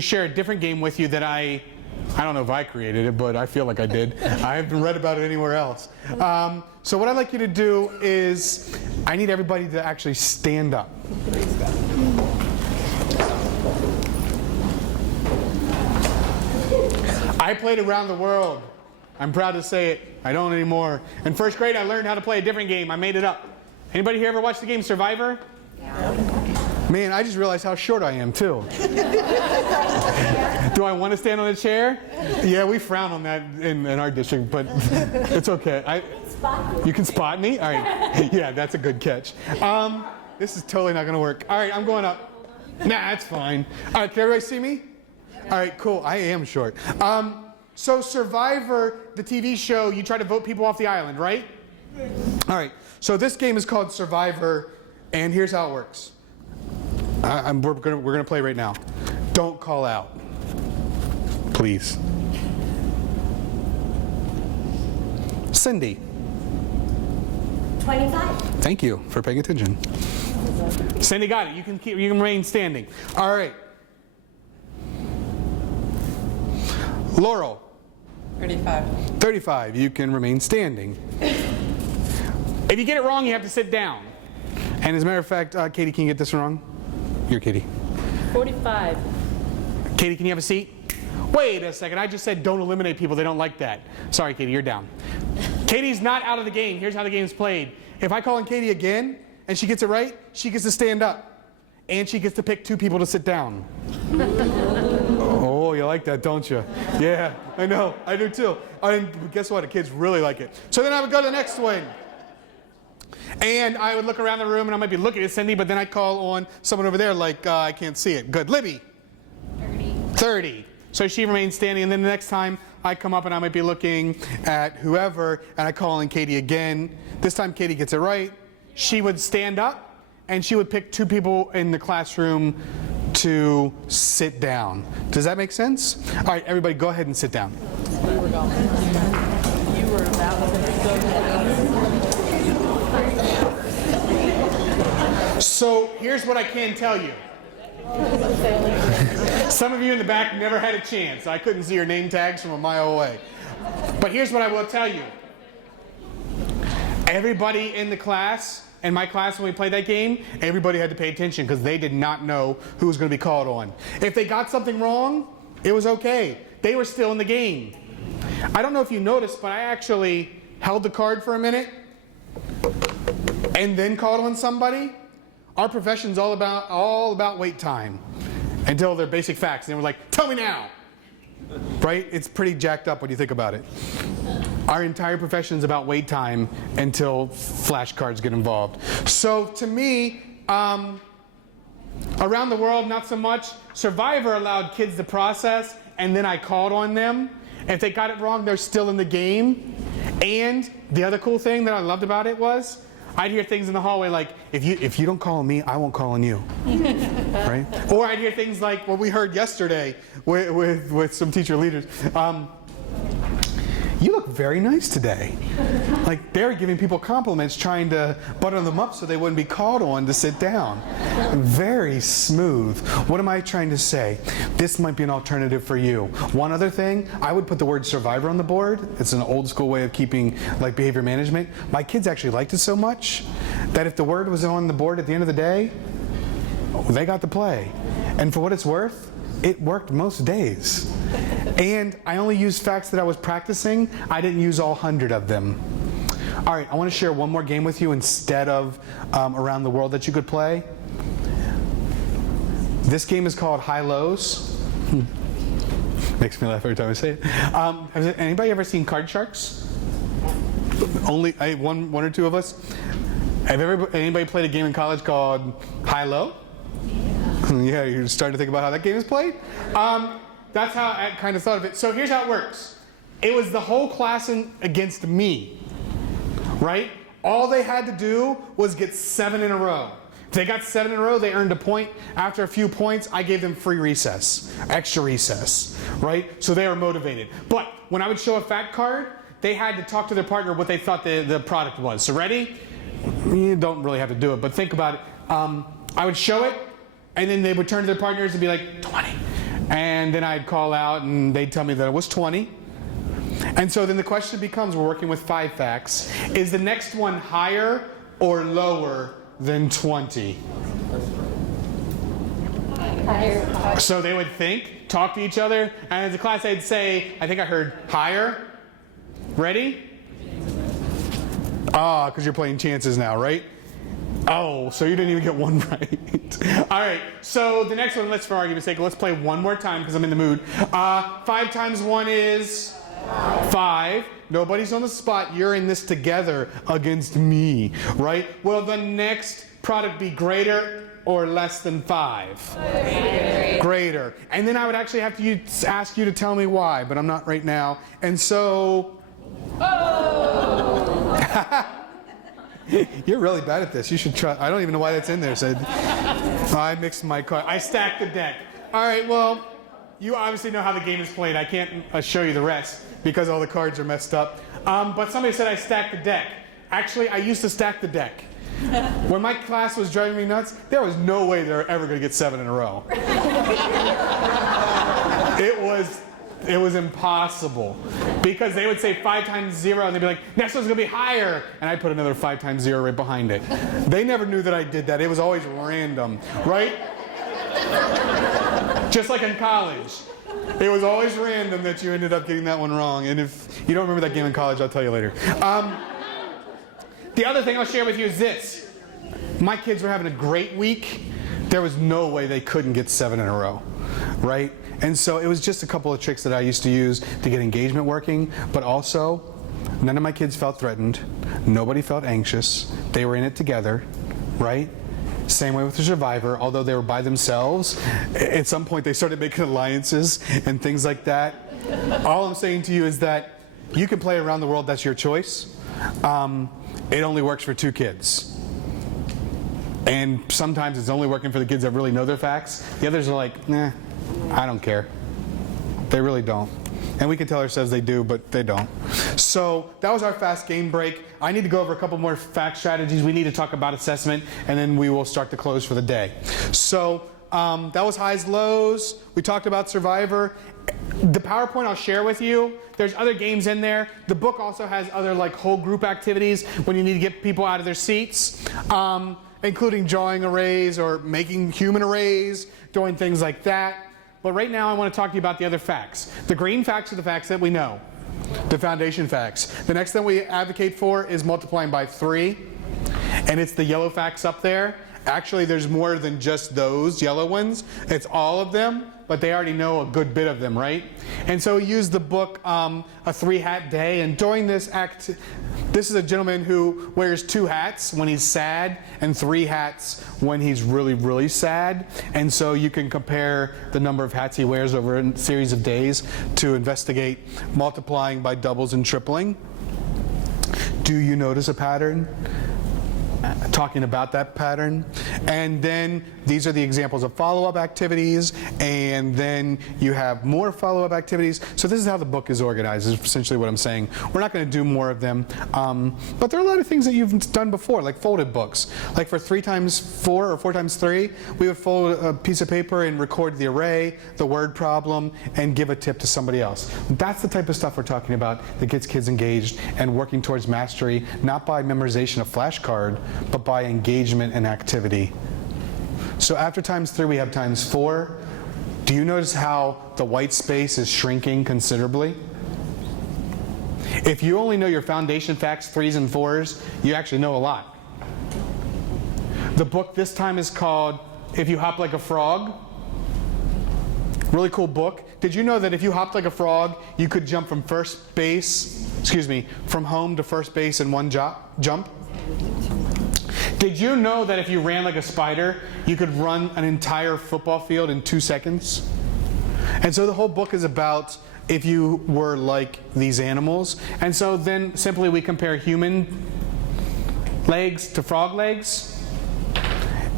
share a different game with you that I don't know if I created it, but I feel like I did. I haven't read about it anywhere else. So what I'd like you to do is I need everybody to actually stand up. I played Around the World. I'm proud to say it. I don't anymore. In first grade, I learned how to play a different game. I made it up. Anybody here ever watch the game Survivor? Yeah. Man, I just realized how short I am, too. Do I want to stand on a chair? Yeah, we frown on that in our district, but it's okay. You can spot me? All right. Yeah, that's a good catch. This is totally not going to work. All right, I'm going up. Nah, that's fine. All right, can everybody see me? All right, cool. I am short. So Survivor, the TV show, you try to vote people off the island, right? All right. So this game is called Survivor, and here's how it works. We're gonna play right now. Don't call out, please. Cindy. 25. Thank you for paying attention. Cindy got it. You can remain standing. All right. Laurel. 35. 35. You can remain standing. If you get it wrong, you have to sit down. And as a matter of fact, Katie, can you get this wrong? You're Katie. 45. Katie, can you have a seat? Wait a second. I just said don't eliminate people. They don't like that. Sorry, Katie, you're down. Katie's not out of the game. Here's how the game's played. If I call on Katie again and she gets it right, she gets to stand up. And she gets to pick two people to sit down. Oh, you like that, don't you? Yeah, I know. I do too. And guess what? The kids really like it. So then I would go to the next one. And I would look around the room and I might be looking at Cindy, but then I'd call on someone over there like, I can't see it. Good. Libby. 30. So she remains standing, and then the next time I come up and I might be looking at whoever, and I call on Katie again. This time Katie gets it right. She would stand up, and she would pick two people in the classroom to sit down. Does that make sense? All right, everybody go ahead and sit down. You were about to So here's what I can tell you. Some of you in the back never had a chance. I couldn't see your name tags from a mile away. But here's what I will tell you. Everybody in the class, in my class when we played that game, everybody had to pay attention because they did not know who was going to be called on. If they got something wrong, it was okay. They were still in the game. I don't know if you noticed, but I actually held the card for a minute and then called on somebody. our profession's all about wait time until they're basic facts. And we're like, tell me now. Right? It's pretty jacked up when you think about it. Our entire profession is about wait time until flashcards get involved. So to me, around the world, not so much. Survivor allowed kids to process, and then I called on them. If they got it wrong, they're still in the game. And the other cool thing that I loved about it was, I'd hear things in the hallway like, if you don't call on me, I won't call on you. Right? Or I'd hear things like what we heard yesterday with some teacher leaders. You look very nice today. Like they're giving people compliments, trying to butter them up so they wouldn't be called on to sit down. Very smooth. What am I trying to say? This might be an alternative for you. One other thing, I would put the word survivor on the board. It's an old school way of keeping like behavior management. My kids actually liked it so much that if the word was on the board at the end of the day, they got to play. And for what it's worth, it worked most days. And I only used facts that I was practicing. I didn't use all 100 of them. All right, I want to share one more game with you instead of around the world that you could play. This game is called High Lows. Makes me laugh every time I say it. Has anybody ever seen Card Sharks? Only one or two of us. Have anybody played a game in college called High Low? Yeah, you're starting to think about how that game is played? That's how I kind of thought of it. So here's how it works. It was the whole class against me, right? All they had to do was get 7 in a row. If they got 7 in a row, they earned a point. After a few points, I gave them free recess, extra recess, right? So they were motivated. But when I would show a fact card, they had to talk to their partner what they thought the product was. So ready? You don't really have to do it, but think about it. I would show it, and then they would turn to their partners and be like, 20. And then I'd call out and they'd tell me that it was 20. And so then the question becomes, we're working with 5 facts. Is the next one higher or lower than 20? Higher. So they would think, talk to each other, and as a class I'd say, I think I heard higher. Ready? Because you're playing chances now, right? Oh, so you didn't even get one right. All right, so the next one, for argument's sake, let's play one more time because I'm in the mood. 5 times 1 is 5. Nobody's on the spot. You're in this together against me, right? Will the next product be greater or less than 5? Greater. And then I would actually have to ask you to tell me why, but I'm not right now. And so... You're really bad at this. You should try. I don't even know why that's in there, Sid. I mixed my card. I stacked the deck. All right, well, you obviously know how the game is played. I can't show you the rest because all the cards are messed up. But somebody said I stacked the deck. Actually, I used to stack the deck. When my class was driving me nuts, there was no way they were ever going to get 7 in a row. It was impossible because they would say 5 times 0 and they'd be like, next one's going to be higher. And I'd put another 5 times 0 right behind it. They never knew that I did that. It was always random, right? Just like in college. It was always random that you ended up getting that one wrong. And if you don't remember that game in college, I'll tell you later. The other thing I'll share with you is this. My kids were having a great week. There was no way they couldn't get 7 in a row, right? And so it was just a couple of tricks that I used to use to get engagement working, but also none of my kids felt threatened. Nobody felt anxious. They were in it together, right? Same way with the survivor, although they were by themselves. At some point they started making alliances and things like that. All I'm saying to you is that you can play around the world, that's your choice. It only works for 2 kids. And sometimes it's only working for the kids that really know their facts. The others are like, nah, I don't care. They really don't. And we can tell ourselves they do, but they don't. So that was our fast game break. I need to go over a couple more fact strategies. We need to talk about assessment, and then we will start to close for the day. So that was highs, lows. We talked about Survivor. The PowerPoint I'll share with you. There's other games in there. The book also has other like whole group activities when you need to get people out of their seats, including drawing arrays or making human arrays, doing things like that. But right now I want to talk to you about the other facts. The green facts are the facts that we know, the foundation facts. The next thing we advocate for is multiplying by 3, and it's the yellow facts up there. Actually, there's more than just those yellow ones. It's all of them, but they already know a good bit of them, right? And so he used the book, A 3-Hat Day, and during this act, this is a gentleman who wears 2 hats when he's sad and 3 hats when he's really, really sad. And so you can compare the number of hats he wears over a series of days to investigate multiplying by doubles and tripling. Do you notice a pattern? Talking about that pattern. And then these are the examples of follow-up activities, and then you have more follow-up activities. So this is how the book is organized, is essentially what I'm saying. We're not going to do more of them, but there are a lot of things that you've done before, like folded books. Like for 3 times 4 or 4 times 3, we would fold a piece of paper and record the array, the word problem, and give a tip to somebody else. That's the type of stuff we're talking about that gets kids engaged and working towards mastery, not by memorization of flashcard, but by engagement and activity. So after times 3, we have times 4. Do you notice how the white space is shrinking considerably? If you only know your foundation facts, 3s and 4s, you actually know a lot. The book this time is called If You Hop Like a Frog. Really cool book. Did you know that if you hopped like a frog, you could jump from from home to first base in one jump? Did you know that if you ran like a spider, you could run an entire football field in 2 seconds? And so the whole book is about if you were like these animals. And so then simply we compare human legs to frog legs.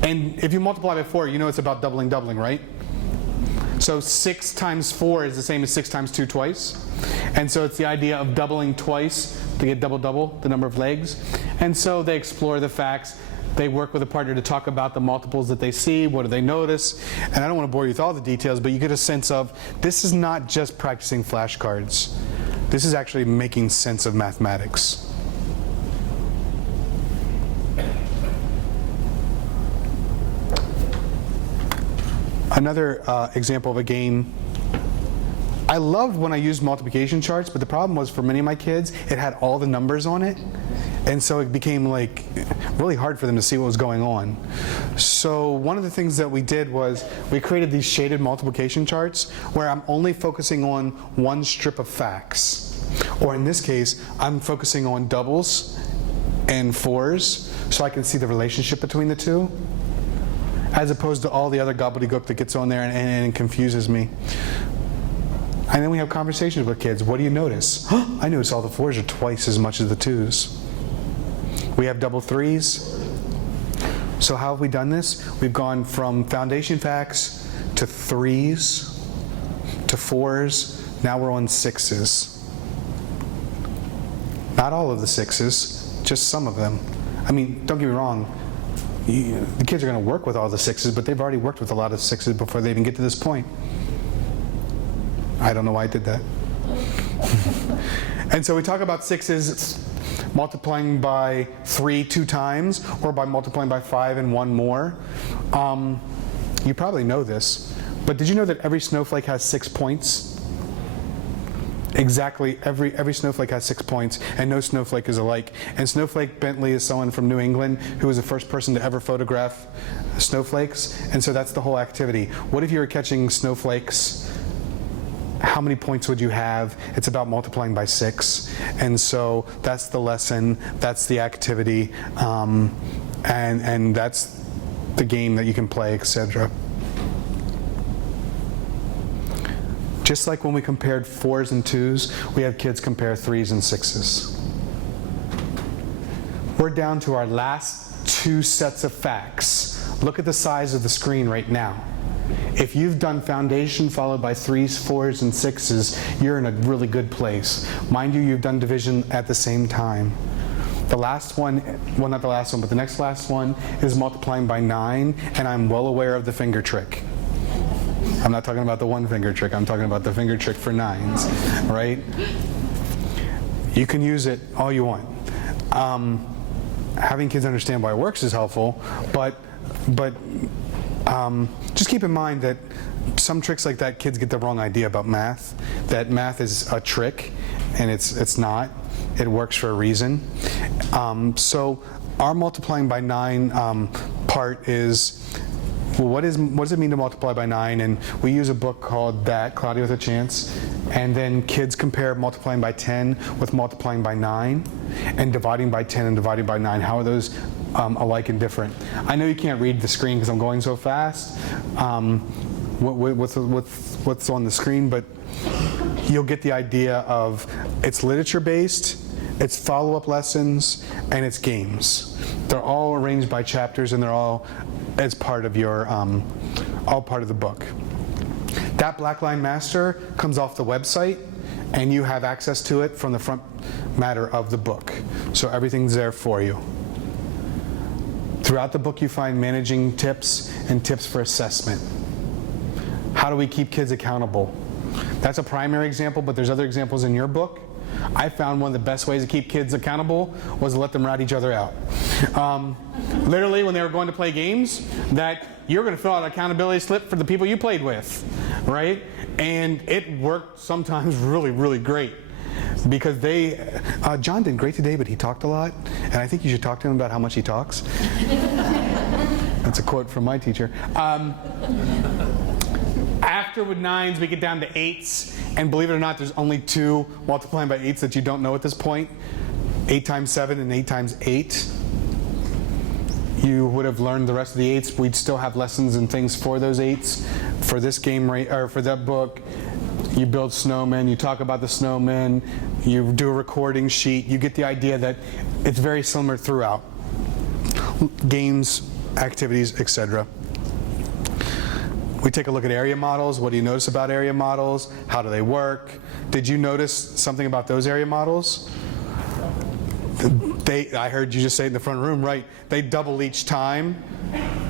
And if you multiply by 4, you know it's about doubling, right? So 6 times 4 is the same as 6 times 2 twice. And so it's the idea of doubling twice to get double, the number of legs. And so they explore the facts. They work with a partner to talk about the multiples that they see, what do they notice. And I don't want to bore you with all the details, but you get a sense of this is not just practicing flashcards. This is actually making sense of mathematics. Another example of a game. I loved when I used multiplication charts, but the problem was for many of my kids, it had all the numbers on it. And so it became like really hard for them to see what was going on. So one of the things that we did was we created these shaded multiplication charts where I'm only focusing on one strip of facts. Or in this case, I'm focusing on doubles and 4s so I can see the relationship between the two, as opposed to all the other gobbledygook that gets on there and it confuses me. And then we have conversations with kids. What do you notice? I notice all the 4s are twice as much as the 2s. We have double 3s. So how have we done this? We've gone from foundation facts to 3s to 4s. Now we're on 6s. Not all of the 6s, just some of them. I mean, don't get me wrong. The kids are going to work with all the 6s, but they've already worked with a lot of 6s before they even get to this point. I don't know why I did that. And so we talk about 6s multiplying by 3 2 times, or by multiplying by 5 and 1 more. You probably know this, but did you know that every snowflake has 6 points? Exactly, every snowflake has 6 points, and no snowflake is alike. And Snowflake Bentley is someone from New England who was the first person to ever photograph snowflakes, and so that's the whole activity. What if you were catching snowflakes? How many points would you have? It's about multiplying by 6. And so that's the lesson, that's the activity, and that's the game that you can play, etc. Just like when we compared 4s and 2s, we have kids compare 3s and 6s. We're down to our last 2 sets of facts. Look at the size of the screen right now. If you've done foundation followed by 3s, 4s, and 6s, you're in a really good place. Mind you, you've done division at the same time. The last one, well, not the last one, but the next last one is multiplying by 9, and I'm well aware of the finger trick. I'm not talking about the one finger trick, I'm talking about the finger trick for 9s, right? You can use it all you want. Having kids understand why it works is helpful, but just keep in mind that some tricks like that, kids get the wrong idea about math, that math is a trick, and it's not. It works for a reason. So our multiplying by 9 part is, well, what does it mean to multiply by 9? And we use a book called That, Cloudy with a Chance. And then kids compare multiplying by 10 with multiplying by 9, and dividing by 10 and dividing by 9. How are those alike and different? I know you can't read the screen because I'm going so fast. What's on the screen, but you'll get the idea of it's literature-based, it's follow-up lessons, and it's games. They're all arranged by chapters, and they're all as part of your, all part of the book. That Black Line Master comes off the website, and you have access to it from the front matter of the book. So everything's there for you. Throughout the book, you find managing tips and tips for assessment. How do we keep kids accountable? That's a primary example, but there's other examples in your book. I found one of the best ways to keep kids accountable was to let them rat each other out. Literally, when they were going to play games, that you're going to fill out an accountability slip for the people you played with, right? And it worked sometimes really, really great. Because John did great today, but he talked a lot. And I think you should talk to him about how much he talks. That's a quote from my teacher. After with 9s, we get down to 8s. And believe it or not, there's only 2 multiplying by 8s that you don't know at this point. 8 times 7 and 8 times 8. You would have learned the rest of the 8s. We'd still have lessons and things for those 8s. For this game, or for that book, you build snowmen, you talk about the snowmen, you do a recording sheet. You get the idea that it's very similar throughout. Games, activities, etc. We take a look at area models. What do you notice about area models? How do they work? Did you notice something about those area models? I heard you just say in the front room, right? They double each time.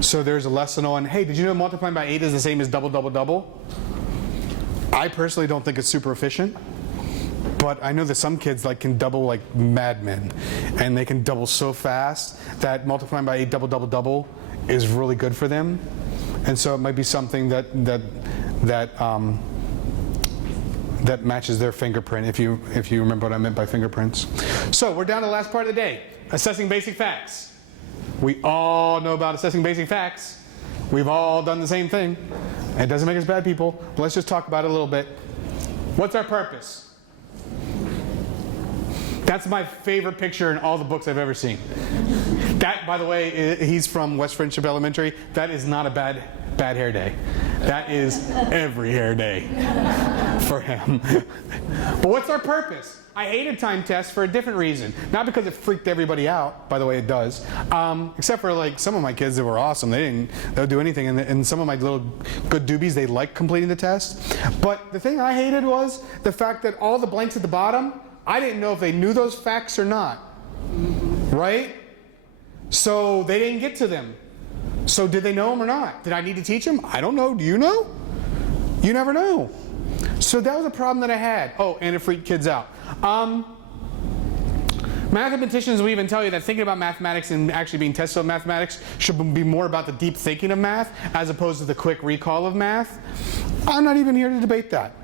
So there's a lesson on, hey, did you know multiplying by 8 is the same as double, double, double? I personally don't think it's super efficient. But I know that some kids can double like madmen. And they can double so fast that multiplying by 8 double, double, double is really good for them. And so it might be something that matches their fingerprint, if you remember what I meant by fingerprints. So we're down to the last part of the day, assessing basic facts. We all know about assessing basic facts. We've all done the same thing. It doesn't make us bad people, but let's just talk about it a little bit. What's our purpose? That's my favorite picture in all the books I've ever seen. That, by the way, he's from West Friendship Elementary. That is not a bad hair day. That is every hair day for him. But what's our purpose? I hated time tests for a different reason. Not because it freaked everybody out. By the way, it does. Except for some of my kids that were awesome. They'll do anything. And some of my little good doobies, they like completing the test. But the thing I hated was the fact that all the blanks at the bottom, I didn't know if they knew those facts or not. Right? So they didn't get to them. So did they know them or not? Did I need to teach them? I don't know. Do you know? You never know. So that was a problem that I had. Oh, and it freaked kids out. Mathematicians will even tell you that thinking about mathematics and actually being tested on mathematics should be more about the deep thinking of math as opposed to the quick recall of math. I'm not even here to debate that.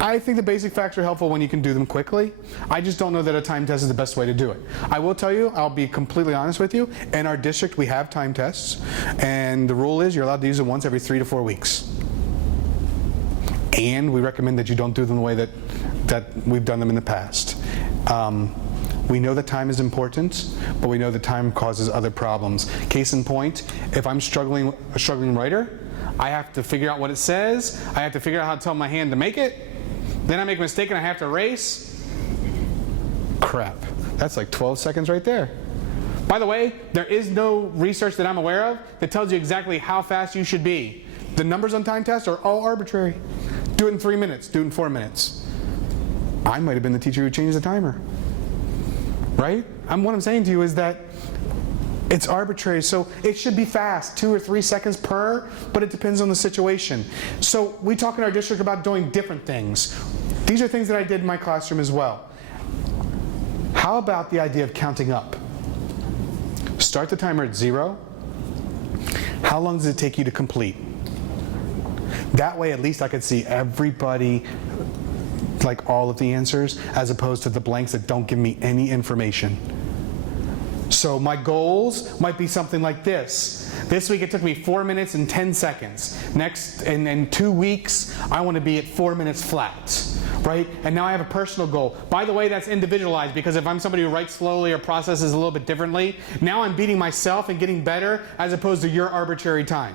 I think the basic facts are helpful when you can do them quickly. I just don't know that a time test is the best way to do it. I will tell you, I'll be completely honest with you, in our district we have time tests, and the rule is you're allowed to use them once every 3 to 4 weeks. And we recommend that you don't do them the way that we've done them in the past. We know that time is important, but we know that time causes other problems. Case in point, if I'm a struggling writer, I have to figure out what it says, I have to figure out how to tell my hand to make it, then I make a mistake and I have to erase. Crap. That's like 12 seconds right there. By the way, there is no research that I'm aware of that tells you exactly how fast you should be. The numbers on time tests are all arbitrary. Do it in 3 minutes, do it in 4 minutes. I might have been the teacher who changed the timer. Right? What I'm saying to you is that it's arbitrary, so it should be fast, 2 or 3 seconds per, but it depends on the situation. So we talk in our district about doing different things. These are things that I did in my classroom as well. How about the idea of counting up? Start the timer at 0. How long does it take you to complete? That way at least I could see everybody, all of the answers, as opposed to the blanks that don't give me any information. So my goals might be something like this. This week it took me 4 minutes and 10 seconds. Next, in 2 weeks, I want to be at 4 minutes flat, right? And now I have a personal goal. By the way, that's individualized, because if I'm somebody who writes slowly or processes a little bit differently, now I'm beating myself and getting better as opposed to your arbitrary time.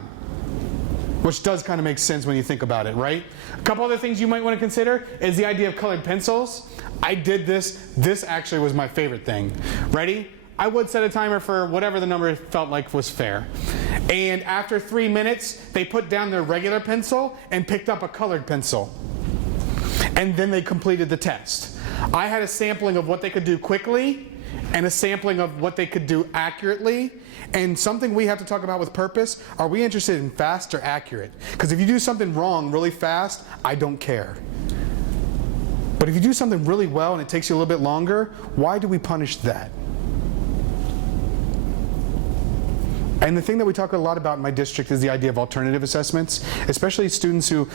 Which does kind of make sense when you think about it, right? A couple other things you might want to consider is the idea of colored pencils. I did this. This actually was my favorite thing. Ready? I would set a timer for whatever the number felt like was fair. And after 3 minutes, they put down their regular pencil and picked up a colored pencil. And then they completed the test. I had a sampling of what they could do quickly and a sampling of what they could do accurately. And something we have to talk about with purpose, are we interested in fast or accurate? Because if you do something wrong really fast, I don't care. But if you do something really well and it takes you a little bit longer, why do we punish that? And the thing that we talk a lot about in my district is the idea of alternative assessments, especially students who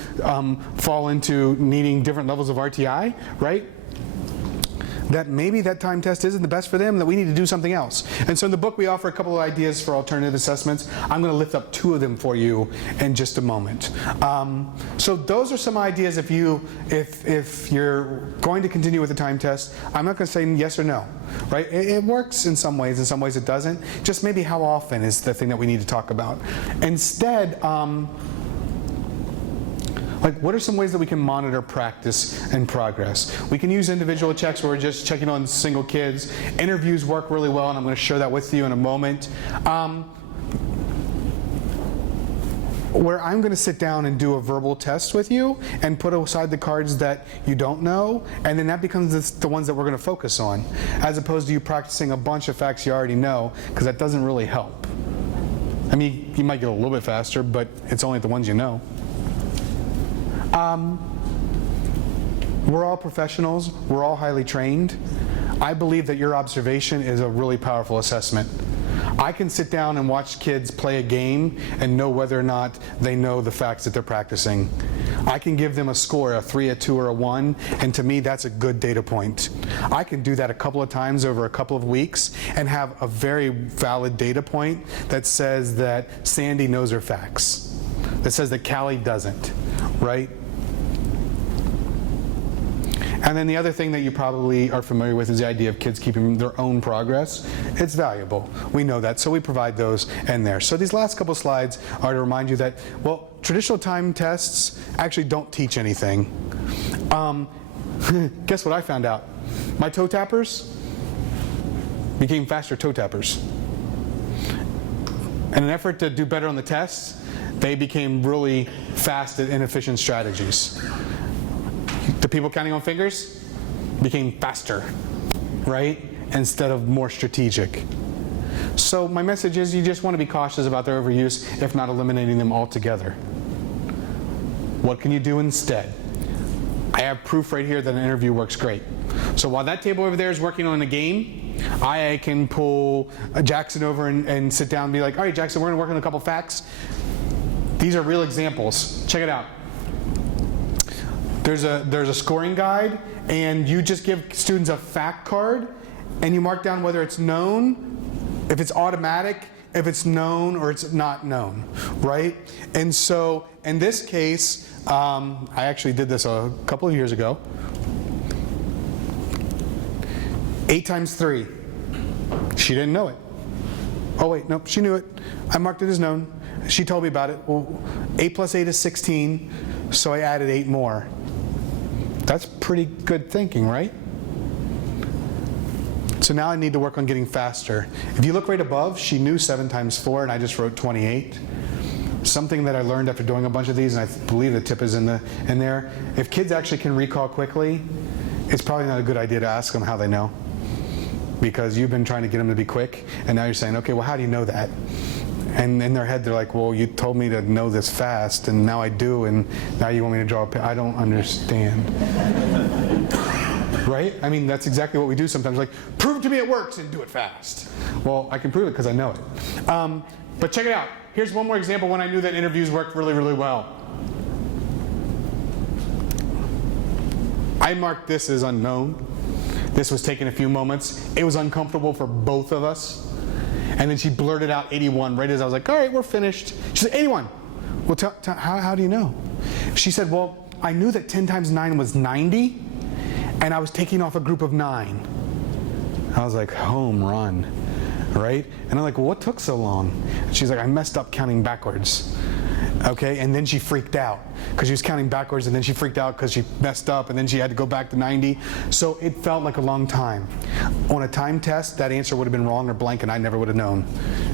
fall into needing different levels of RTI, right? That maybe that time test isn't the best for them, that we need to do something else. And so in the book we offer a couple of ideas for alternative assessments. I'm going to lift up 2 of them for you in just a moment. So those are some ideas if you're going to continue with the time test. I'm not going to say yes or no, right? It works in some ways it doesn't. Just maybe how often is the thing that we need to talk about. Instead, like, what are some ways that we can monitor practice and progress? We can use individual checks where we're just checking on single kids. Interviews work really well, and I'm going to share that with you in a moment. Where I'm going to sit down and do a verbal test with you and put aside the cards that you don't know, and then that becomes the ones that we're going to focus on, as opposed to you practicing a bunch of facts you already know, because that doesn't really help. I mean, you might get a little bit faster, but it's only the ones you know. We're all professionals. We're all highly trained. I believe that your observation is a really powerful assessment. I can sit down and watch kids play a game and know whether or not they know the facts that they're practicing. I can give them a score, a 3, a 2, or a 1, and to me that's a good data point. I can do that a couple of times over a couple of weeks and have a very valid data point that says that Sandy knows her facts, that says that Callie doesn't, right? And then the other thing that you probably are familiar with is the idea of kids keeping their own progress. It's valuable. We know that, so we provide those in there. So these last couple slides are to remind you that, well, traditional time tests actually don't teach anything. Guess what I found out? My toe tappers became faster toe tappers. In an effort to do better on the tests, they became really fast and inefficient strategies. The people counting on fingers became faster, right? Instead of more strategic. So my message is you just want to be cautious about their overuse, if not eliminating them altogether. What can you do instead? I have proof right here that an interview works great. So while that table over there is working on a game, I can pull Jackson over and sit down and be like, all right, Jackson, we're going to work on a couple facts. These are real examples. Check it out. There's a scoring guide, and you just give students a fact card, and you mark down whether it's known, if it's automatic, if it's known or it's not known, right? And so in this case, I actually did this a couple of years ago. 8 times 3. She didn't know it. Oh wait, nope, she knew it. I marked it as known. She told me about it. Well, 8 plus 8 is 16, so I added 8 more. That's pretty good thinking, right? So now I need to work on getting faster. If you look right above, she knew 7 times 4, and I just wrote 28. Something that I learned after doing a bunch of these, and I believe the tip is in there. If kids actually can recall quickly, it's probably not a good idea to ask them how they know. Because you've been trying to get them to be quick, and now you're saying, okay, well, how do you know that? And in their head, they're like, well, you told me to know this fast, and now I do, and now you want me to draw a picture. I don't understand. Right? I mean, that's exactly what we do sometimes. Like, prove to me it works and do it fast. Well, I can prove it because I know it. But check it out. Here's one more example when I knew that interviews worked really, really well. I marked this as unknown. This was taking a few moments. It was uncomfortable for both of us. And then she blurted out 81 right as I was like, all right, we're finished. She said, 81. Well, how do you know? She said, well, I knew that 10 times 9 was 90, and I was taking off a group of 9. I was like, home run, right? And I'm like, well, what took so long? And she's like, I messed up counting backwards. Okay, and then she freaked out because she was counting backwards, and then she freaked out because she messed up, and then she had to go back to 90. So it felt like a long time. On a time test, that answer would have been wrong or blank, and I never would have known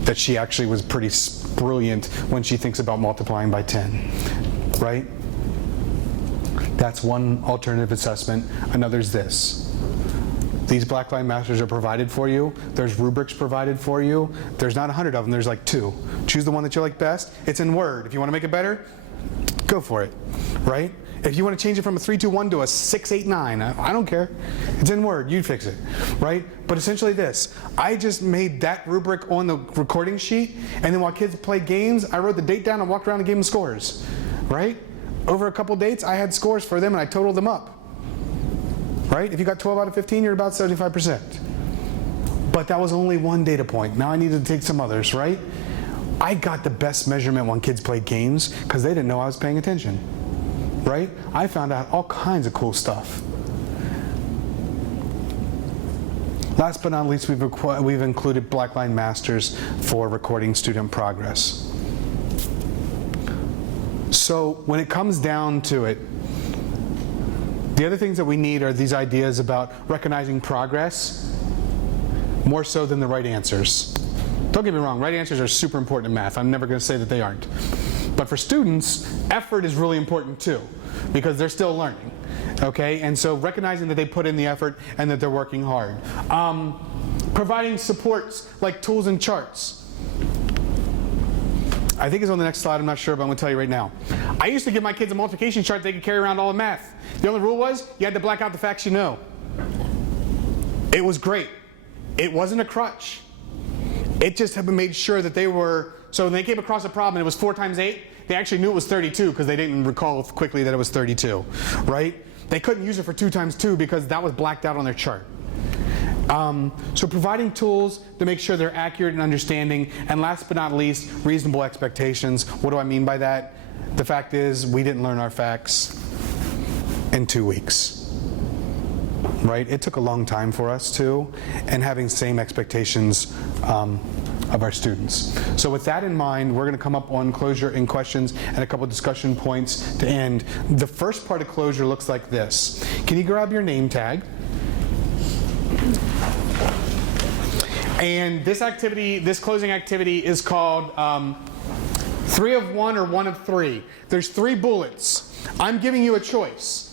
that she actually was pretty brilliant when she thinks about multiplying by 10, right? That's one alternative assessment. Another's this. These Blackline Masters are provided for you. There's rubrics provided for you. There's not 100 of them, there's like 2. Choose the one that you like best. It's in Word. If you want to make it better, go for it, right? If you want to change it from a 3-2-1 to a 6-8-9, I don't care. It's in Word, you fix it, right? But essentially this, I just made that rubric on the recording sheet, and then while kids played games, I wrote the date down and walked around and gave them scores, right? Over a couple dates, I had scores for them and I totaled them up. Right? If you got 12 out of 15, you're about 75%. But that was only one data point. Now I needed to take some others, right? I got the best measurement when kids played games because they didn't know I was paying attention, right? I found out all kinds of cool stuff. Last but not least, we've included Blackline Masters for recording student progress. So when it comes down to it, the other things that we need are these ideas about recognizing progress more so than the right answers. Don't get me wrong, right answers are super important in math. I'm never going to say that they aren't. But for students, effort is really important too, because they're still learning. Okay, and so recognizing that they put in the effort and that they're working hard. Providing supports like tools and charts. I think it's on the next slide, I'm not sure, but I'm going to tell you right now. I used to give my kids a multiplication chart they could carry around all the math. The only rule was you had to black out the facts you know. It was great. It wasn't a crutch. It just made sure that they were, so when they came across a problem and it was 4 times 8, they actually knew it was 32 because they didn't recall quickly that it was 32, right? They couldn't use it for 2 times 2 because that was blacked out on their chart. So providing tools to make sure they're accurate and understanding, and last but not least, reasonable expectations. What do I mean by that? The fact is, we didn't learn our facts in 2 weeks, right? It took a long time for us too, and having same expectations of our students. So with that in mind, we're going to come up on closure and questions and a couple discussion points to end. The first part of closure looks like this. Can you grab your name tag? And this activity, this closing activity is called 3 of 1 or 1 of 3. There's 3 bullets. I'm giving you a choice.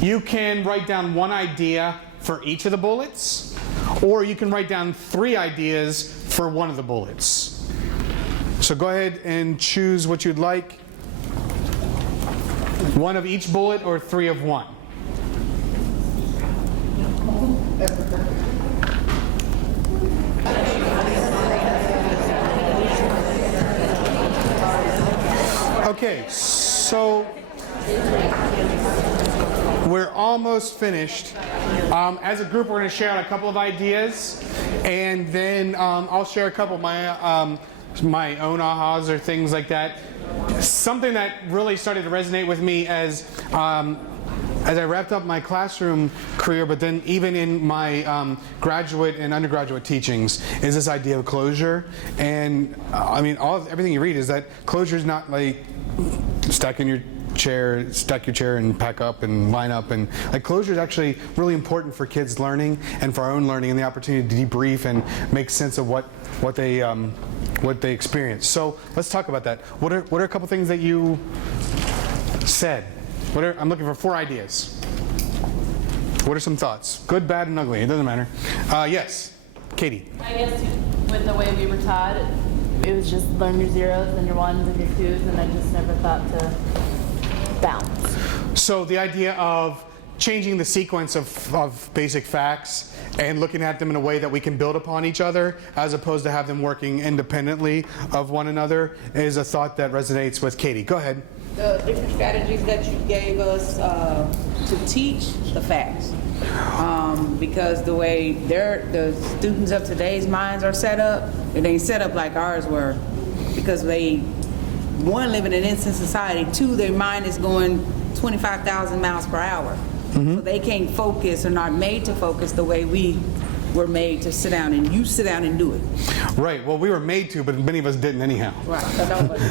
You can write down 1 idea for each of the bullets, or you can write down 3 ideas for 1 of the bullets. So go ahead and choose what you'd like. 1 of each bullet or 3 of 1. Okay, so we're almost finished. As a group, we're going to share out a couple of ideas, and then I'll share a couple of my own ahas or things like that. Something that really started to resonate with me as I wrapped up my classroom career, but then even in my graduate and undergraduate teachings, is this idea of closure. And I mean, everything you read is that closure is not like stack your chair and pack up and line up, and like closure is actually really important for kids learning and for our own learning and the opportunity to debrief and make sense of what they experience. So let's talk about that. What are a couple things that you said? I'm looking for 4 ideas. What are some thoughts? Good, bad, and ugly. It doesn't matter. Yes, Katie. I guess with the way we were taught, it was just learn your zeros and your ones and your twos, and I just never thought to balance. So the idea of changing the sequence of basic facts and looking at them in a way that we can build upon each other as opposed to have them working independently of one another is a thought that resonates with Katie. Go ahead. the different strategies that you gave us to teach the facts. Because the way the students of today's minds are set up, it ain't set up like ours were. Because they, one, live in an instant society, two, their mind is going 25,000 miles per hour. So they can't focus or not made to focus the way we were made to sit down and you sit down and do it. Right. Well, we were made to, but many of us didn't anyhow. Right.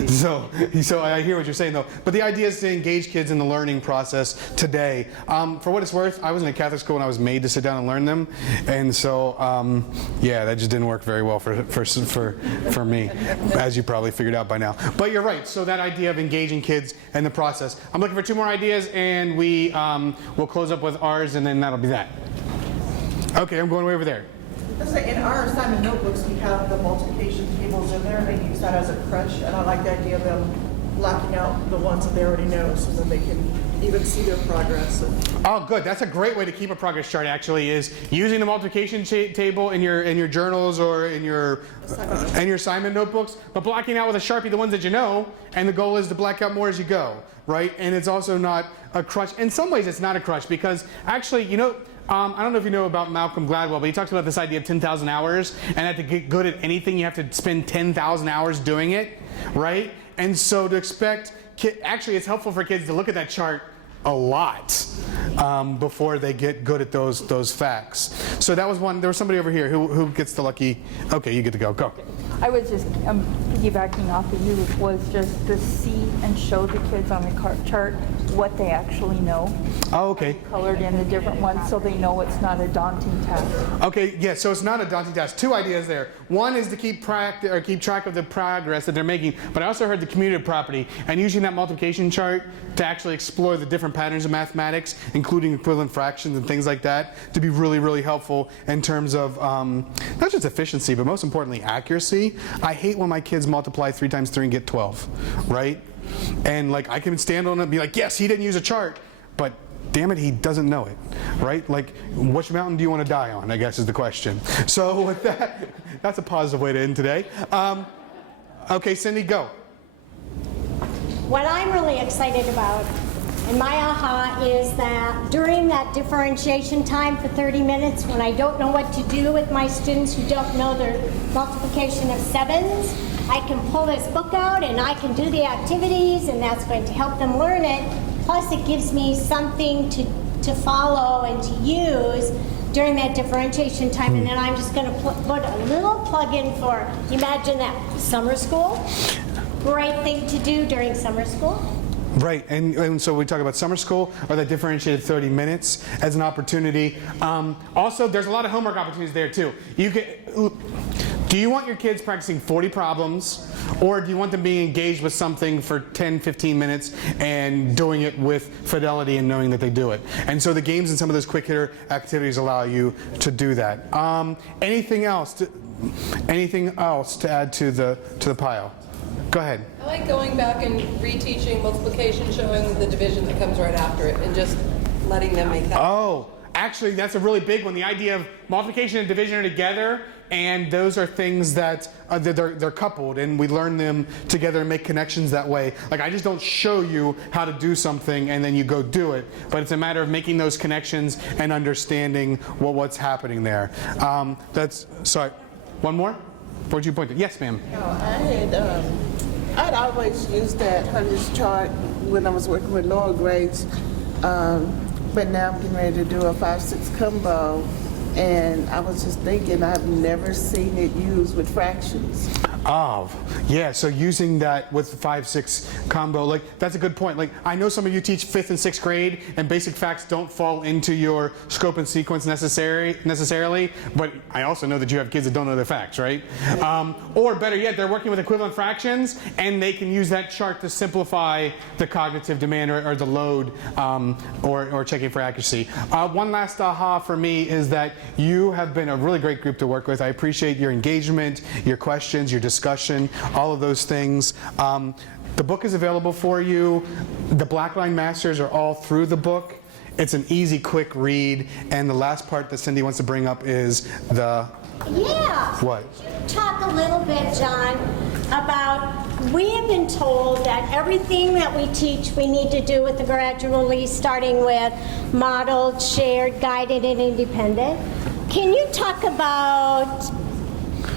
So So I hear what you're saying, though. But the idea is to engage kids in the learning process today. For what it's worth, I was in a Catholic school and I was made to sit down and learn them, and so yeah, that just didn't work very well for me, as you probably figured out by now. But you're right. So that idea of engaging kids in the process. I'm looking for 2 more ideas, and we will close up with ours, and then that'll be that. Okay, I'm going way over there. In our assignment notebooks, we have the multiplication tables in there, and they use that as a crutch, and I like the idea of them blocking out the ones that they already know so that they can even see their progress. Oh, good. That's a great way to keep a progress chart, actually, is using the multiplication table in your journals or in your assignment notebooks, but blocking out with a Sharpie the ones that you know, and the goal is to black out more as you go, right? And it's also not a crutch. In some ways, it's not a crutch because actually, you know, I don't know if you know about Malcolm Gladwell, but he talks about this idea of 10,000 hours, and that to get good at anything, you have to spend 10,000 hours doing it, right? And so to expect, actually it's helpful for kids to look at that chart a lot before they get good at those facts. So that was one. There was somebody over here who gets the lucky. Okay, you get to go. Go. I was just piggybacking off of you, was just to see and show the kids on the chart what they actually know. Oh, okay. Colored in the different ones so they know it's not a daunting task. Okay, yeah, so it's not a daunting task. 2 ideas there. One is to keep track of the progress that they're making, but I also heard the commutative property and using that multiplication chart to actually explore the different patterns of mathematics, including equivalent fractions and things like that, to be really, really helpful in terms of not just efficiency, but most importantly, accuracy. I hate when my kids multiply 3 times 3 and get 12, right? And like I can stand on it and be like, yes, he didn't use a chart, but damn it, he doesn't know it, right? Like, which mountain do you want to die on, I guess is the question. So with that, that's a positive way to end today. Okay, Cindy, go. What I'm really excited about, and my aha, is that during that differentiation time for 30 minutes, when I don't know what to do with my students who don't know their multiplication of 7s, I can pull this book out and I can do the activities, and that's going to help them learn it. Plus, it gives me something to follow and to use during that differentiation time. And then I'm just going to put a little plug in for, imagine that, summer school. Great thing to do during summer school. Right, and so we talk about summer school or that differentiated 30 minutes as an opportunity. Also, there's a lot of homework opportunities there too. Do you want your kids practicing 40 problems, or do you want them being engaged with something for 10, 15 minutes and doing it with fidelity and knowing that they do it? And so the games and some of those quick hitter activities allow you to do that. Anything else to add to the pile? Go ahead. I like going back and reteaching multiplication, showing the division that comes right after it, and just letting them make that. Oh, actually, that's a really big one. The idea of multiplication and division are together, and those are things that they're coupled, and we learn them together and make connections that way. Like, I just don't show you how to do something and then you go do it, but it's a matter of making those connections and understanding what's happening there. Sorry, one more? Where'd you point to? Yes, ma'am. I'd always used that hundreds chart when I was working with lower grades, but now I'm getting ready to do a 5-6 combo, and I was just thinking I've never seen it used with fractions. Oh, yeah, so using that with the 5-6 combo, like, that's a good point. Like, I know some of you teach 5th and 6th grade, and basic facts don't fall into your scope and sequence necessarily, but I also know that you have kids that don't know their facts, right? Or better yet, they're working with equivalent fractions, and they can use that chart to simplify the cognitive demand or the load, or checking for accuracy. One last aha for me is that you have been a really great group to work with. I appreciate your engagement, your questions, your discussion, all of those things. The book is available for you. The Blackline Masters are all through the book. It's an easy, quick read. And the last part that Cindy wants to bring up is the... Yeah. What? Talk a little bit, John, about We have been told that everything that we teach, we need to do with the gradual release, starting with modeled, shared, guided, and independent. Can you talk about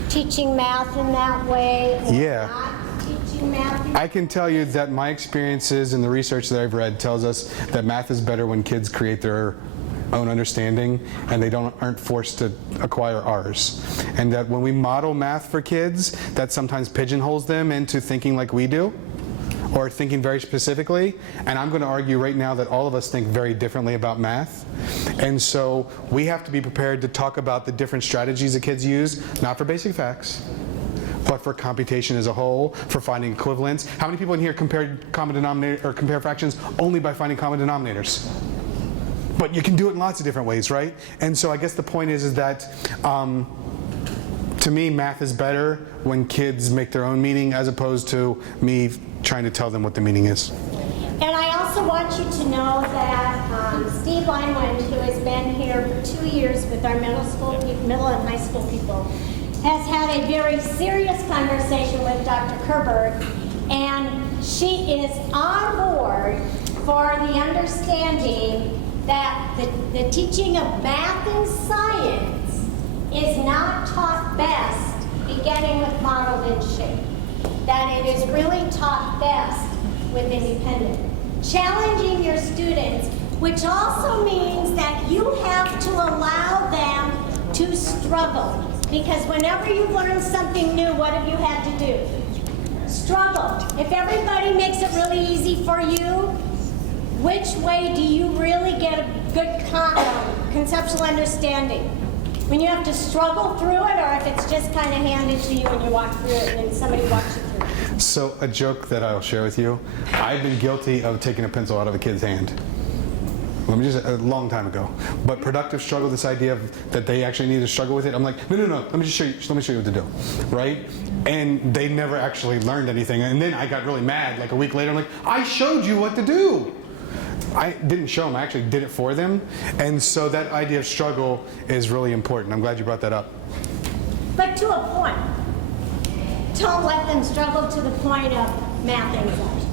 teaching math in that way? Or Yeah. not teaching math? I can tell you that my experiences and the research that I've read tells us that math is better when kids create their own understanding and they aren't forced to acquire ours. And that when we model math for kids, that sometimes pigeonholes them into thinking like we do, or thinking very specifically. And I'm going to argue right now that all of us think very differently about math. And so we have to be prepared to talk about the different strategies that kids use, not for basic facts, but for computation as a whole, for finding equivalents. How many people in here compare common denominator or compare fractions only by finding common denominators? But you can do it in lots of different ways, right? And so I guess the point is that to me, math is better when kids make their own meaning as opposed to me trying to tell them what the meaning is. And I also want you to know that Steve Linewind, who has been here for 2 years with our middle and high school people, has had a very serious conversation with Dr. Kerberg, and she is on board for the understanding that the teaching of math and science is not taught best beginning with modeled and shared. That it is really taught best with independent. Challenging your students, which also means that you have to allow them to struggle. Because whenever you learn something new, what have you had to do? Struggle. If everybody makes it really easy for you, which way do you really get a good conceptual understanding? When you have to struggle through it, or if it's just kind of handed to you and you walk through it and then somebody walks you through it? So a joke that I'll share with you, I've been guilty of taking a pencil out of a kid's hand. Let me just, a long time ago. But productive struggle, this idea of that they actually need to struggle with it, I'm like, no, let me just show you, let me show you what to do, right? And they never actually learned anything. And then I got really mad, like a week later, I'm like, I showed you what to do. I didn't show them, I actually did it for them. And so that idea of struggle is really important. I'm glad you brought that up. But to a point. Don't let them struggle to the point of math anxiety.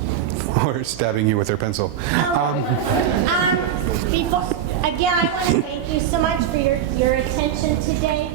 Or stabbing you with their pencil. Again, I want to thank you so much for your attention today.